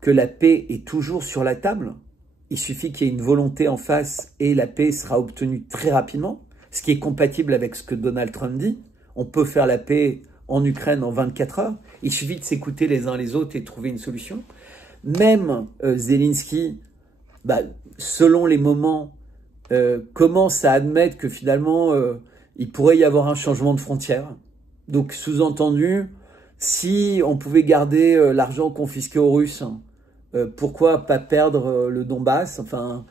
que la paix est toujours sur la table. Il suffit qu'il y ait une volonté en face et la paix sera obtenue très rapidement, ce qui est compatible avec ce que Donald Trump dit. On peut faire la paix en Ukraine en 24 heures. Il suffit de s'écouter les uns les autres et de trouver une solution. Même Zelensky, selon les moments, commence à admettre que finalement, il pourrait y avoir un changement de frontière. Donc, sous-entendu, si on pouvait garder l'argent confisqué aux Russes, pourquoi pas perdre le Donbass? Enfin,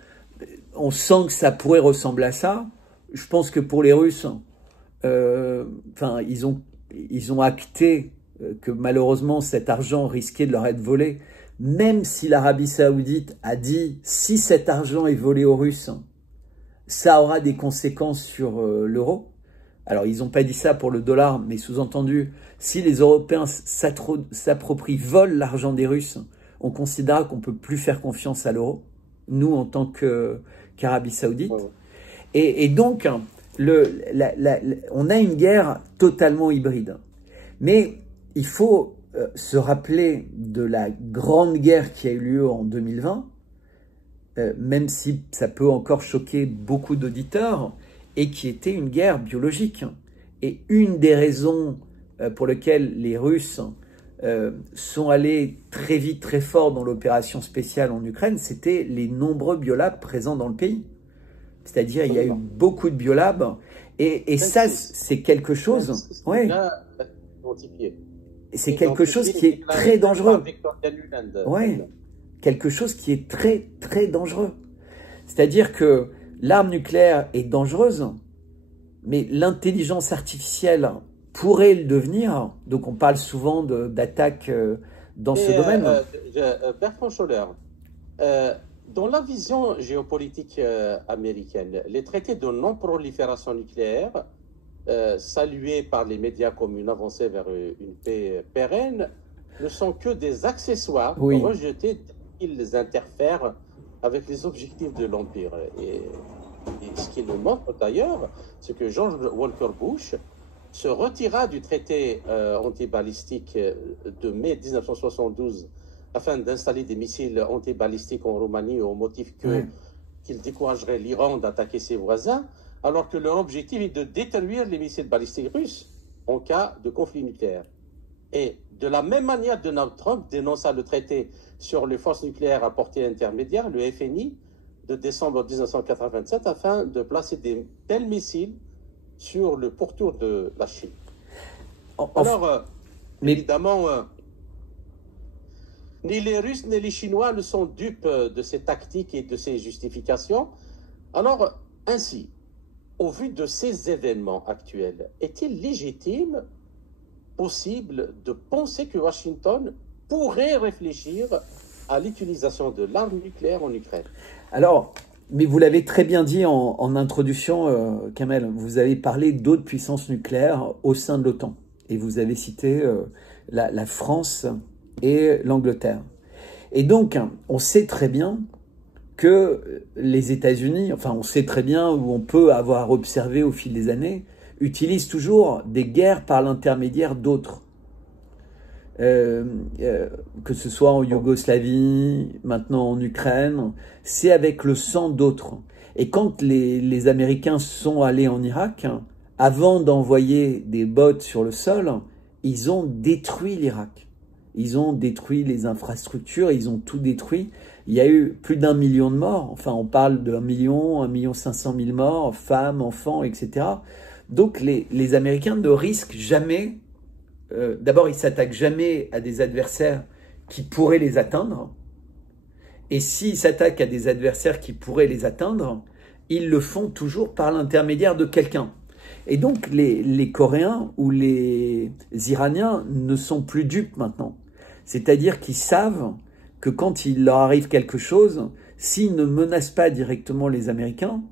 on sent que ça pourrait ressembler à ça. Je pense que pour les Russes, ils ont acté que malheureusement cet argent risquait de leur être volé, même si l'Arabie Saoudite a dit si cet argent est volé aux Russes, ça aura des conséquences sur l'euro. Alors, ils n'ont pas dit ça pour le dollar, mais sous-entendu, si les Européens s'approprient, volent l'argent des Russes, on considère qu'on ne peut plus faire confiance à l'euro, nous en tant qu'Arabie Saoudite. Ouais. Et donc, on a une guerre totalement hybride. Mais il faut se rappeler de la grande guerre qui a eu lieu en 2020, même si ça peut encore choquer beaucoup d'auditeurs, et qui était une guerre biologique. Et une des raisons pour lesquelles les Russes sont allés très vite, très fort dans l'opération spéciale en Ukraine, c'était les nombreux biolabs présents dans le pays. C'est-à-dire, il y a eu beaucoup de biolabs, et ça, c'est quelque chose... Ouais. C'est quelque chose qui est très dangereux. Ouais. Quelque chose qui est très, très dangereux. C'est-à-dire que l'arme nucléaire est dangereuse, mais l'intelligence artificielle pourrait le devenir. Donc, on parle souvent d'attaques dans ce domaine. Bertrand Scholler, dans la vision géopolitique américaine, les traités de non-prolifération nucléaire, salués par les médias comme une avancée vers une paix pérenne, ne sont que des accessoires rejetés. Ils interfèrent avec les objectifs de l'Empire. Et ce qui le montre d'ailleurs, c'est que George Walker Bush se retira du traité antibalistique de mai 1972 afin d'installer des missiles antibalistiques en Roumanie au motif qu'ils décourageraient l'Iran d'attaquer ses voisins, alors que leur objectif est de détruire les missiles balistiques russes en cas de conflit nucléaire. Et de la même manière, Donald Trump dénonça le traité sur les forces nucléaires à portée intermédiaire, le FNI, de décembre 1987, afin de placer des tels missiles sur le pourtour de la Chine. Alors, évidemment, ni les Russes ni les Chinois ne sont dupes de ces tactiques et de ces justifications. Alors, ainsi, au vu de ces événements actuels, est-il légitime, possible de penser que Washington pourrait réfléchir à l'utilisation de l'arme nucléaire en Ukraine? Alors, mais vous l'avez très bien dit en introduction, Kamel, vous avez parlé d'autres puissances nucléaires au sein de l'OTAN. Et vous avez cité la France et l'Angleterre. Et donc, on sait très bien que les États-Unis, enfin on sait très bien, ou on peut avoir observé au fil des années, utilisent toujours des guerres par l'intermédiaire d'autres. Que ce soit en Yougoslavie, maintenant en Ukraine, c'est avec le sang d'autres. Et quand les Américains sont allés en Irak, avant d'envoyer des bottes sur le sol, ils ont détruit l'Irak. Ils ont détruit les infrastructures, ils ont tout détruit. Il y a eu plus d'1 million de morts. Enfin, on parle de 1 500 000 morts, femmes, enfants, etc. Donc, les Américains ne risquent jamais... D'abord, ils ne s'attaquent jamais à des adversaires qui pourraient les atteindre. Et s'ils s'attaquent à des adversaires qui pourraient les atteindre, ils le font toujours par l'intermédiaire de quelqu'un. Et donc, les Coréens ou les Iraniens ne sont plus dupes maintenant. C'est-à-dire qu'ils savent que quand il leur arrive quelque chose, s'ils ne menacent pas directement les Américains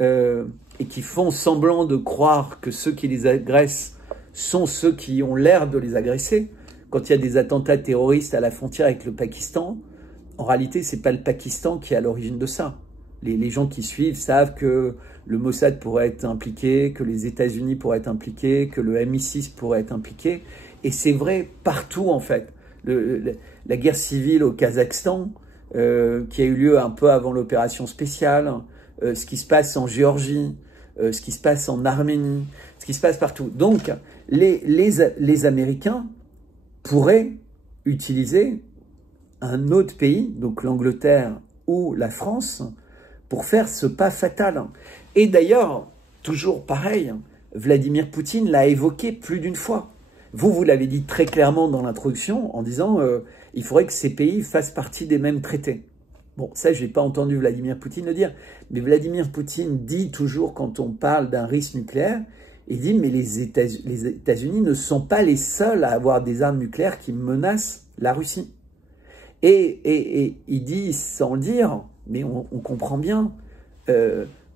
et qu'ils font semblant de croire que ceux qui les agressent sont ceux qui ont l'air de les agresser, quand il y a des attentats terroristes à la frontière avec le Pakistan, en réalité, ce n'est pas le Pakistan qui est à l'origine de ça. Les gens qui suivent savent que le Mossad pourrait être impliqué, que les États-Unis pourraient être impliqués, que le MI6 pourrait être impliqué. Et c'est vrai partout, en fait. La guerre civile au Kazakhstan, qui a eu lieu un peu avant l'opération spéciale, ce qui se passe en Géorgie, ce qui se passe en Arménie, ce qui se passe partout. Donc, les Américains pourraient utiliser un autre pays, donc l'Angleterre ou la France, pour faire ce pas fatal. Et d'ailleurs, toujours pareil, Vladimir Poutine l'a évoqué plus d'une fois. Vous l'avez dit très clairement dans l'introduction en disant il faudrait que ces pays fassent partie des mêmes traités. Bon, ça, je n'ai pas entendu Vladimir Poutine le dire, mais Vladimir Poutine dit toujours, quand on parle d'un risque nucléaire, il dit mais les États-Unis ne sont pas les seuls à avoir des armes nucléaires qui menacent la Russie. Et il dit, sans le dire, mais on comprend bien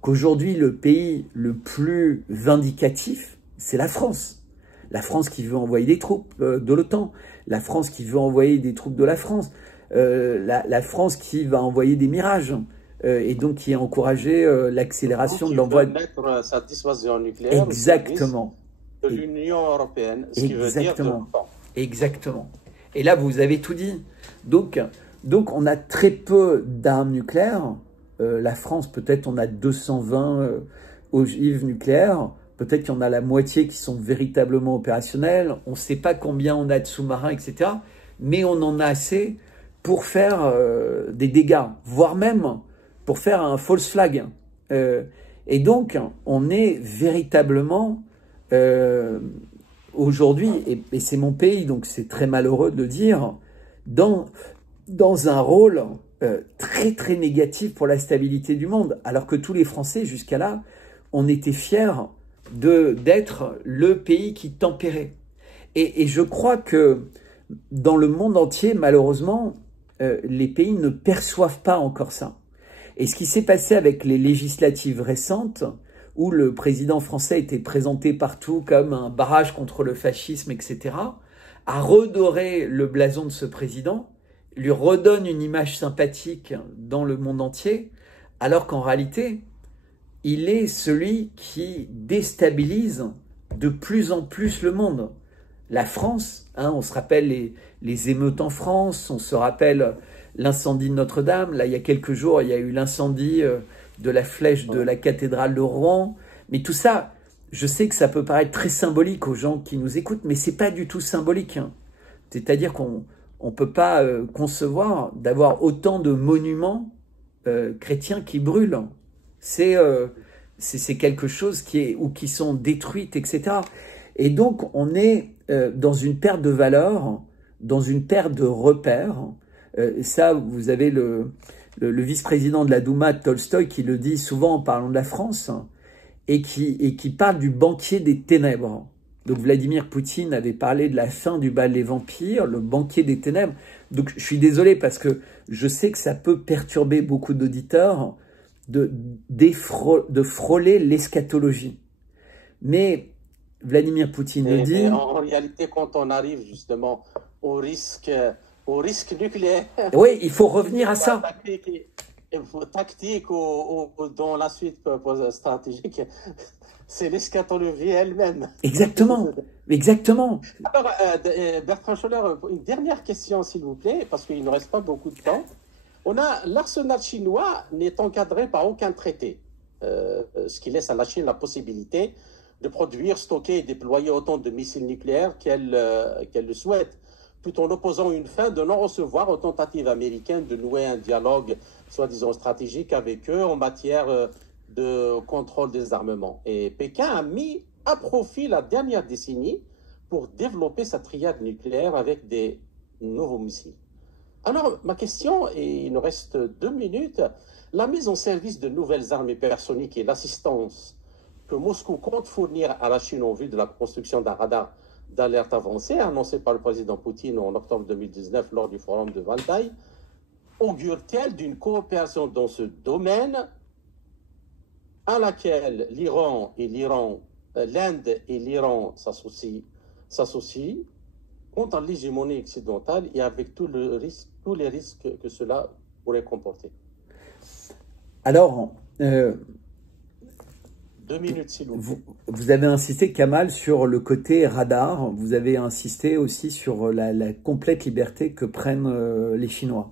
qu'aujourd'hui, le pays le plus vindicatif, c'est la France. La France qui veut envoyer des troupes de l'OTAN, la France qui veut envoyer des troupes de la France, la France qui va envoyer des Mirages, et donc qui a encouragé l'accélération de l'envoi... Qui veut mettre sa dissuasion nucléaire exactement. De l'Union européenne, ce qui veut dire de l'OTAN. Exactement. Et là, vous avez tout dit. Donc on a très peu d'armes nucléaires. La France, peut-être, on a 220 ogives nucléaires. Peut-être qu'il y en a la moitié qui sont véritablement opérationnels. On ne sait pas combien on a de sous-marins, etc. Mais on en a assez pour faire des dégâts, voire même pour faire un false flag. Et donc, on est véritablement, aujourd'hui, et c'est mon pays, donc c'est très malheureux de le dire, dans un rôle très très négatif pour la stabilité du monde. Alors que tous les Français, jusqu'à là, on était fiers d'être le pays qui tempérait. Et je crois que dans le monde entier, malheureusement, les pays ne perçoivent pas encore ça. Et ce qui s'est passé avec les législatives récentes, où le président français était présenté partout comme un barrage contre le fascisme, etc., a redoré le blason de ce président, lui redonne une image sympathique dans le monde entier, alors qu'en réalité, il est celui qui déstabilise de plus en plus le monde. la France, hein, on se rappelle les émeutes en France, on se rappelle l'incendie de Notre-Dame. Là, il y a quelques jours, il y a eu l'incendie de la flèche de la cathédrale de Rouen. Mais tout ça, je sais que ça peut paraître très symbolique aux gens qui nous écoutent, mais c'est pas du tout symbolique, hein. C'est-à-dire qu'on ne peut pas concevoir d'avoir autant de monuments chrétiens qui brûlent. C'est quelque chose qui sont détruites, etc. Et donc, on est dans une perte de valeur, dans une perte de repères. Ça, vous avez le vice-président de la Douma, Tolstoï, qui le dit souvent en parlant de la France, et qui parle du banquier des ténèbres. Donc Vladimir Poutine avait parlé de la fin du bal des vampires, le banquier des ténèbres. Donc je suis désolé parce que je sais que ça peut perturber beaucoup d'auditeurs de frôler l'eschatologie. Mais Vladimir Poutine dit... En réalité, quand on arrive justement au risque nucléaire... Oui, il faut revenir à ça. Tactique ou dans la suite stratégique, c'est l'eschatologie elle-même. Exactement, exactement. Alors, Bertrand Scholler, une dernière question, s'il vous plaît, parce qu'il ne reste pas beaucoup de temps. L'arsenal chinois n'est encadré par aucun traité, ce qui laisse à la Chine la possibilité de produire, stocker et déployer autant de missiles nucléaires qu'elle le souhaite, tout en opposant une fin de non-recevoir aux tentatives américaines de nouer un dialogue soi-disant stratégique avec eux en matière de contrôle des armements. Et Pékin a mis à profit la dernière décennie pour développer sa triade nucléaire avec des nouveaux missiles. Alors, ma question, et il nous reste 2 minutes, la mise en service de nouvelles armes hypersoniques et l'assistance que Moscou compte fournir à la Chine en vue de la construction d'un radar d'alerte avancée, annoncé par le président Poutine en octobre 2019 lors du forum de Valdai, augure-t-elle d'une coopération dans ce domaine à laquelle l'Inde et l'Iran s'associent contre l'hégémonie occidentale et avec tous les risques que cela pourrait comporter? Alors, 2 minutes, s'il vous plaît. Vous avez insisté, Kamal, sur le côté radar. Vous avez insisté aussi sur la complète liberté que prennent les Chinois.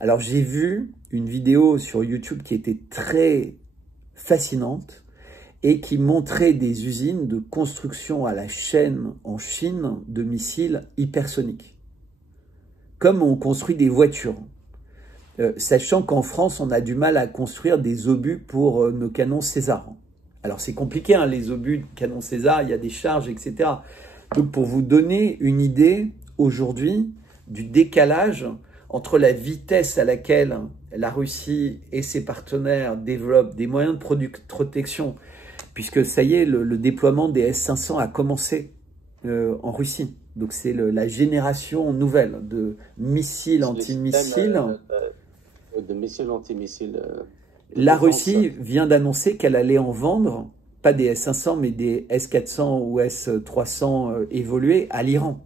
Alors, j'ai vu une vidéo sur YouTube qui était très fascinante et qui montrait des usines de construction à la chaîne en Chine de missiles hypersoniques. Comme on construit des voitures. Sachant qu'en France, on a du mal à construire des obus pour nos canons César. Alors c'est compliqué, hein, les obus de canon César, il y a des charges, etc. Donc pour vous donner une idée, aujourd'hui, du décalage entre la vitesse à laquelle la Russie et ses partenaires développent des moyens de protection, puisque ça y est, le déploiement des S-500 a commencé en Russie. Donc c'est la génération nouvelle de missiles antimissiles. De missiles antimissiles. La Russie vient d'annoncer qu'elle allait en vendre, pas des S-500, mais des S-400 ou S-300 évolués à l'Iran.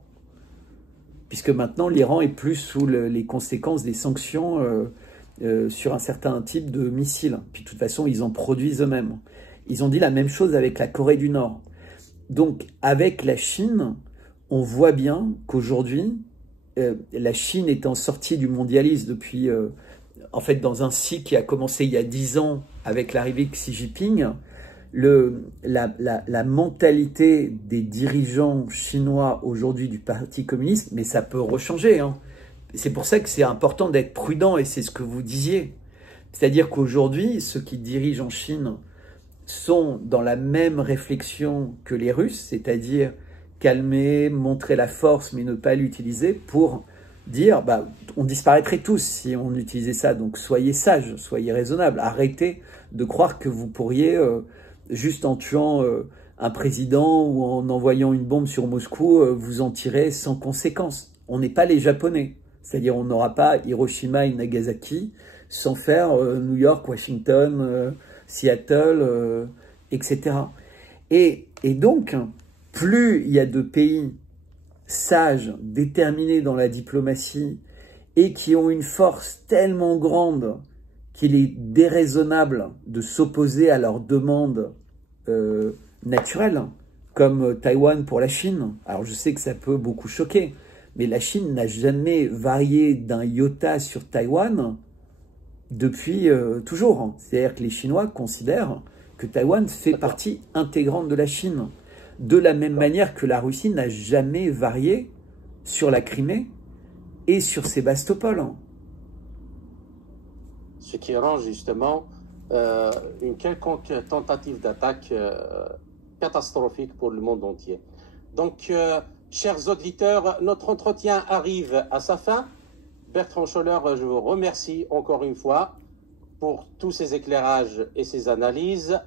Puisque maintenant, l'Iran est plus sous les conséquences des sanctions sur un certain type de missiles. Puis de toute façon, ils en produisent eux-mêmes. Ils ont dit la même chose avec la Corée du Nord. Donc, avec la Chine, on voit bien qu'aujourd'hui, la Chine étant sortie du mondialisme depuis... en fait, dans un cycle qui a commencé il y a 10 ans avec l'arrivée de Xi Jinping, la mentalité des dirigeants chinois aujourd'hui du Parti communiste, mais ça peut rechanger, hein. C'est pour ça que c'est important d'être prudent et c'est ce que vous disiez. C'est-à-dire qu'aujourd'hui, ceux qui dirigent en Chine sont dans la même réflexion que les Russes, c'est-à-dire calmer, montrer la force mais ne pas l'utiliser pour... dire, bah, on disparaîtrait tous si on utilisait ça. Donc soyez sages, soyez raisonnables. Arrêtez de croire que vous pourriez, juste en tuant un président ou en envoyant une bombe sur Moscou, vous en tirer sans conséquence. On n'est pas les Japonais. C'est-à-dire on n'aura pas Hiroshima et Nagasaki sans faire New York, Washington, Seattle, etc. Et donc, plus il y a de pays sages, déterminés dans la diplomatie et qui ont une force tellement grande qu'il est déraisonnable de s'opposer à leurs demandes naturelles. comme Taïwan pour la Chine. Alors je sais que ça peut beaucoup choquer, mais la Chine n'a jamais varié d'un iota sur Taïwan depuis toujours. C'est-à-dire que les Chinois considèrent que Taïwan fait partie intégrante de la Chine, de la même manière que la Russie n'a jamais varié sur la Crimée et sur Sébastopol. Ce qui rend justement une quelconque tentative d'attaque catastrophique pour le monde entier. Donc, chers auditeurs, notre entretien arrive à sa fin. Bertrand Scholler, je vous remercie encore une fois pour tous ces éclairages et ces analyses.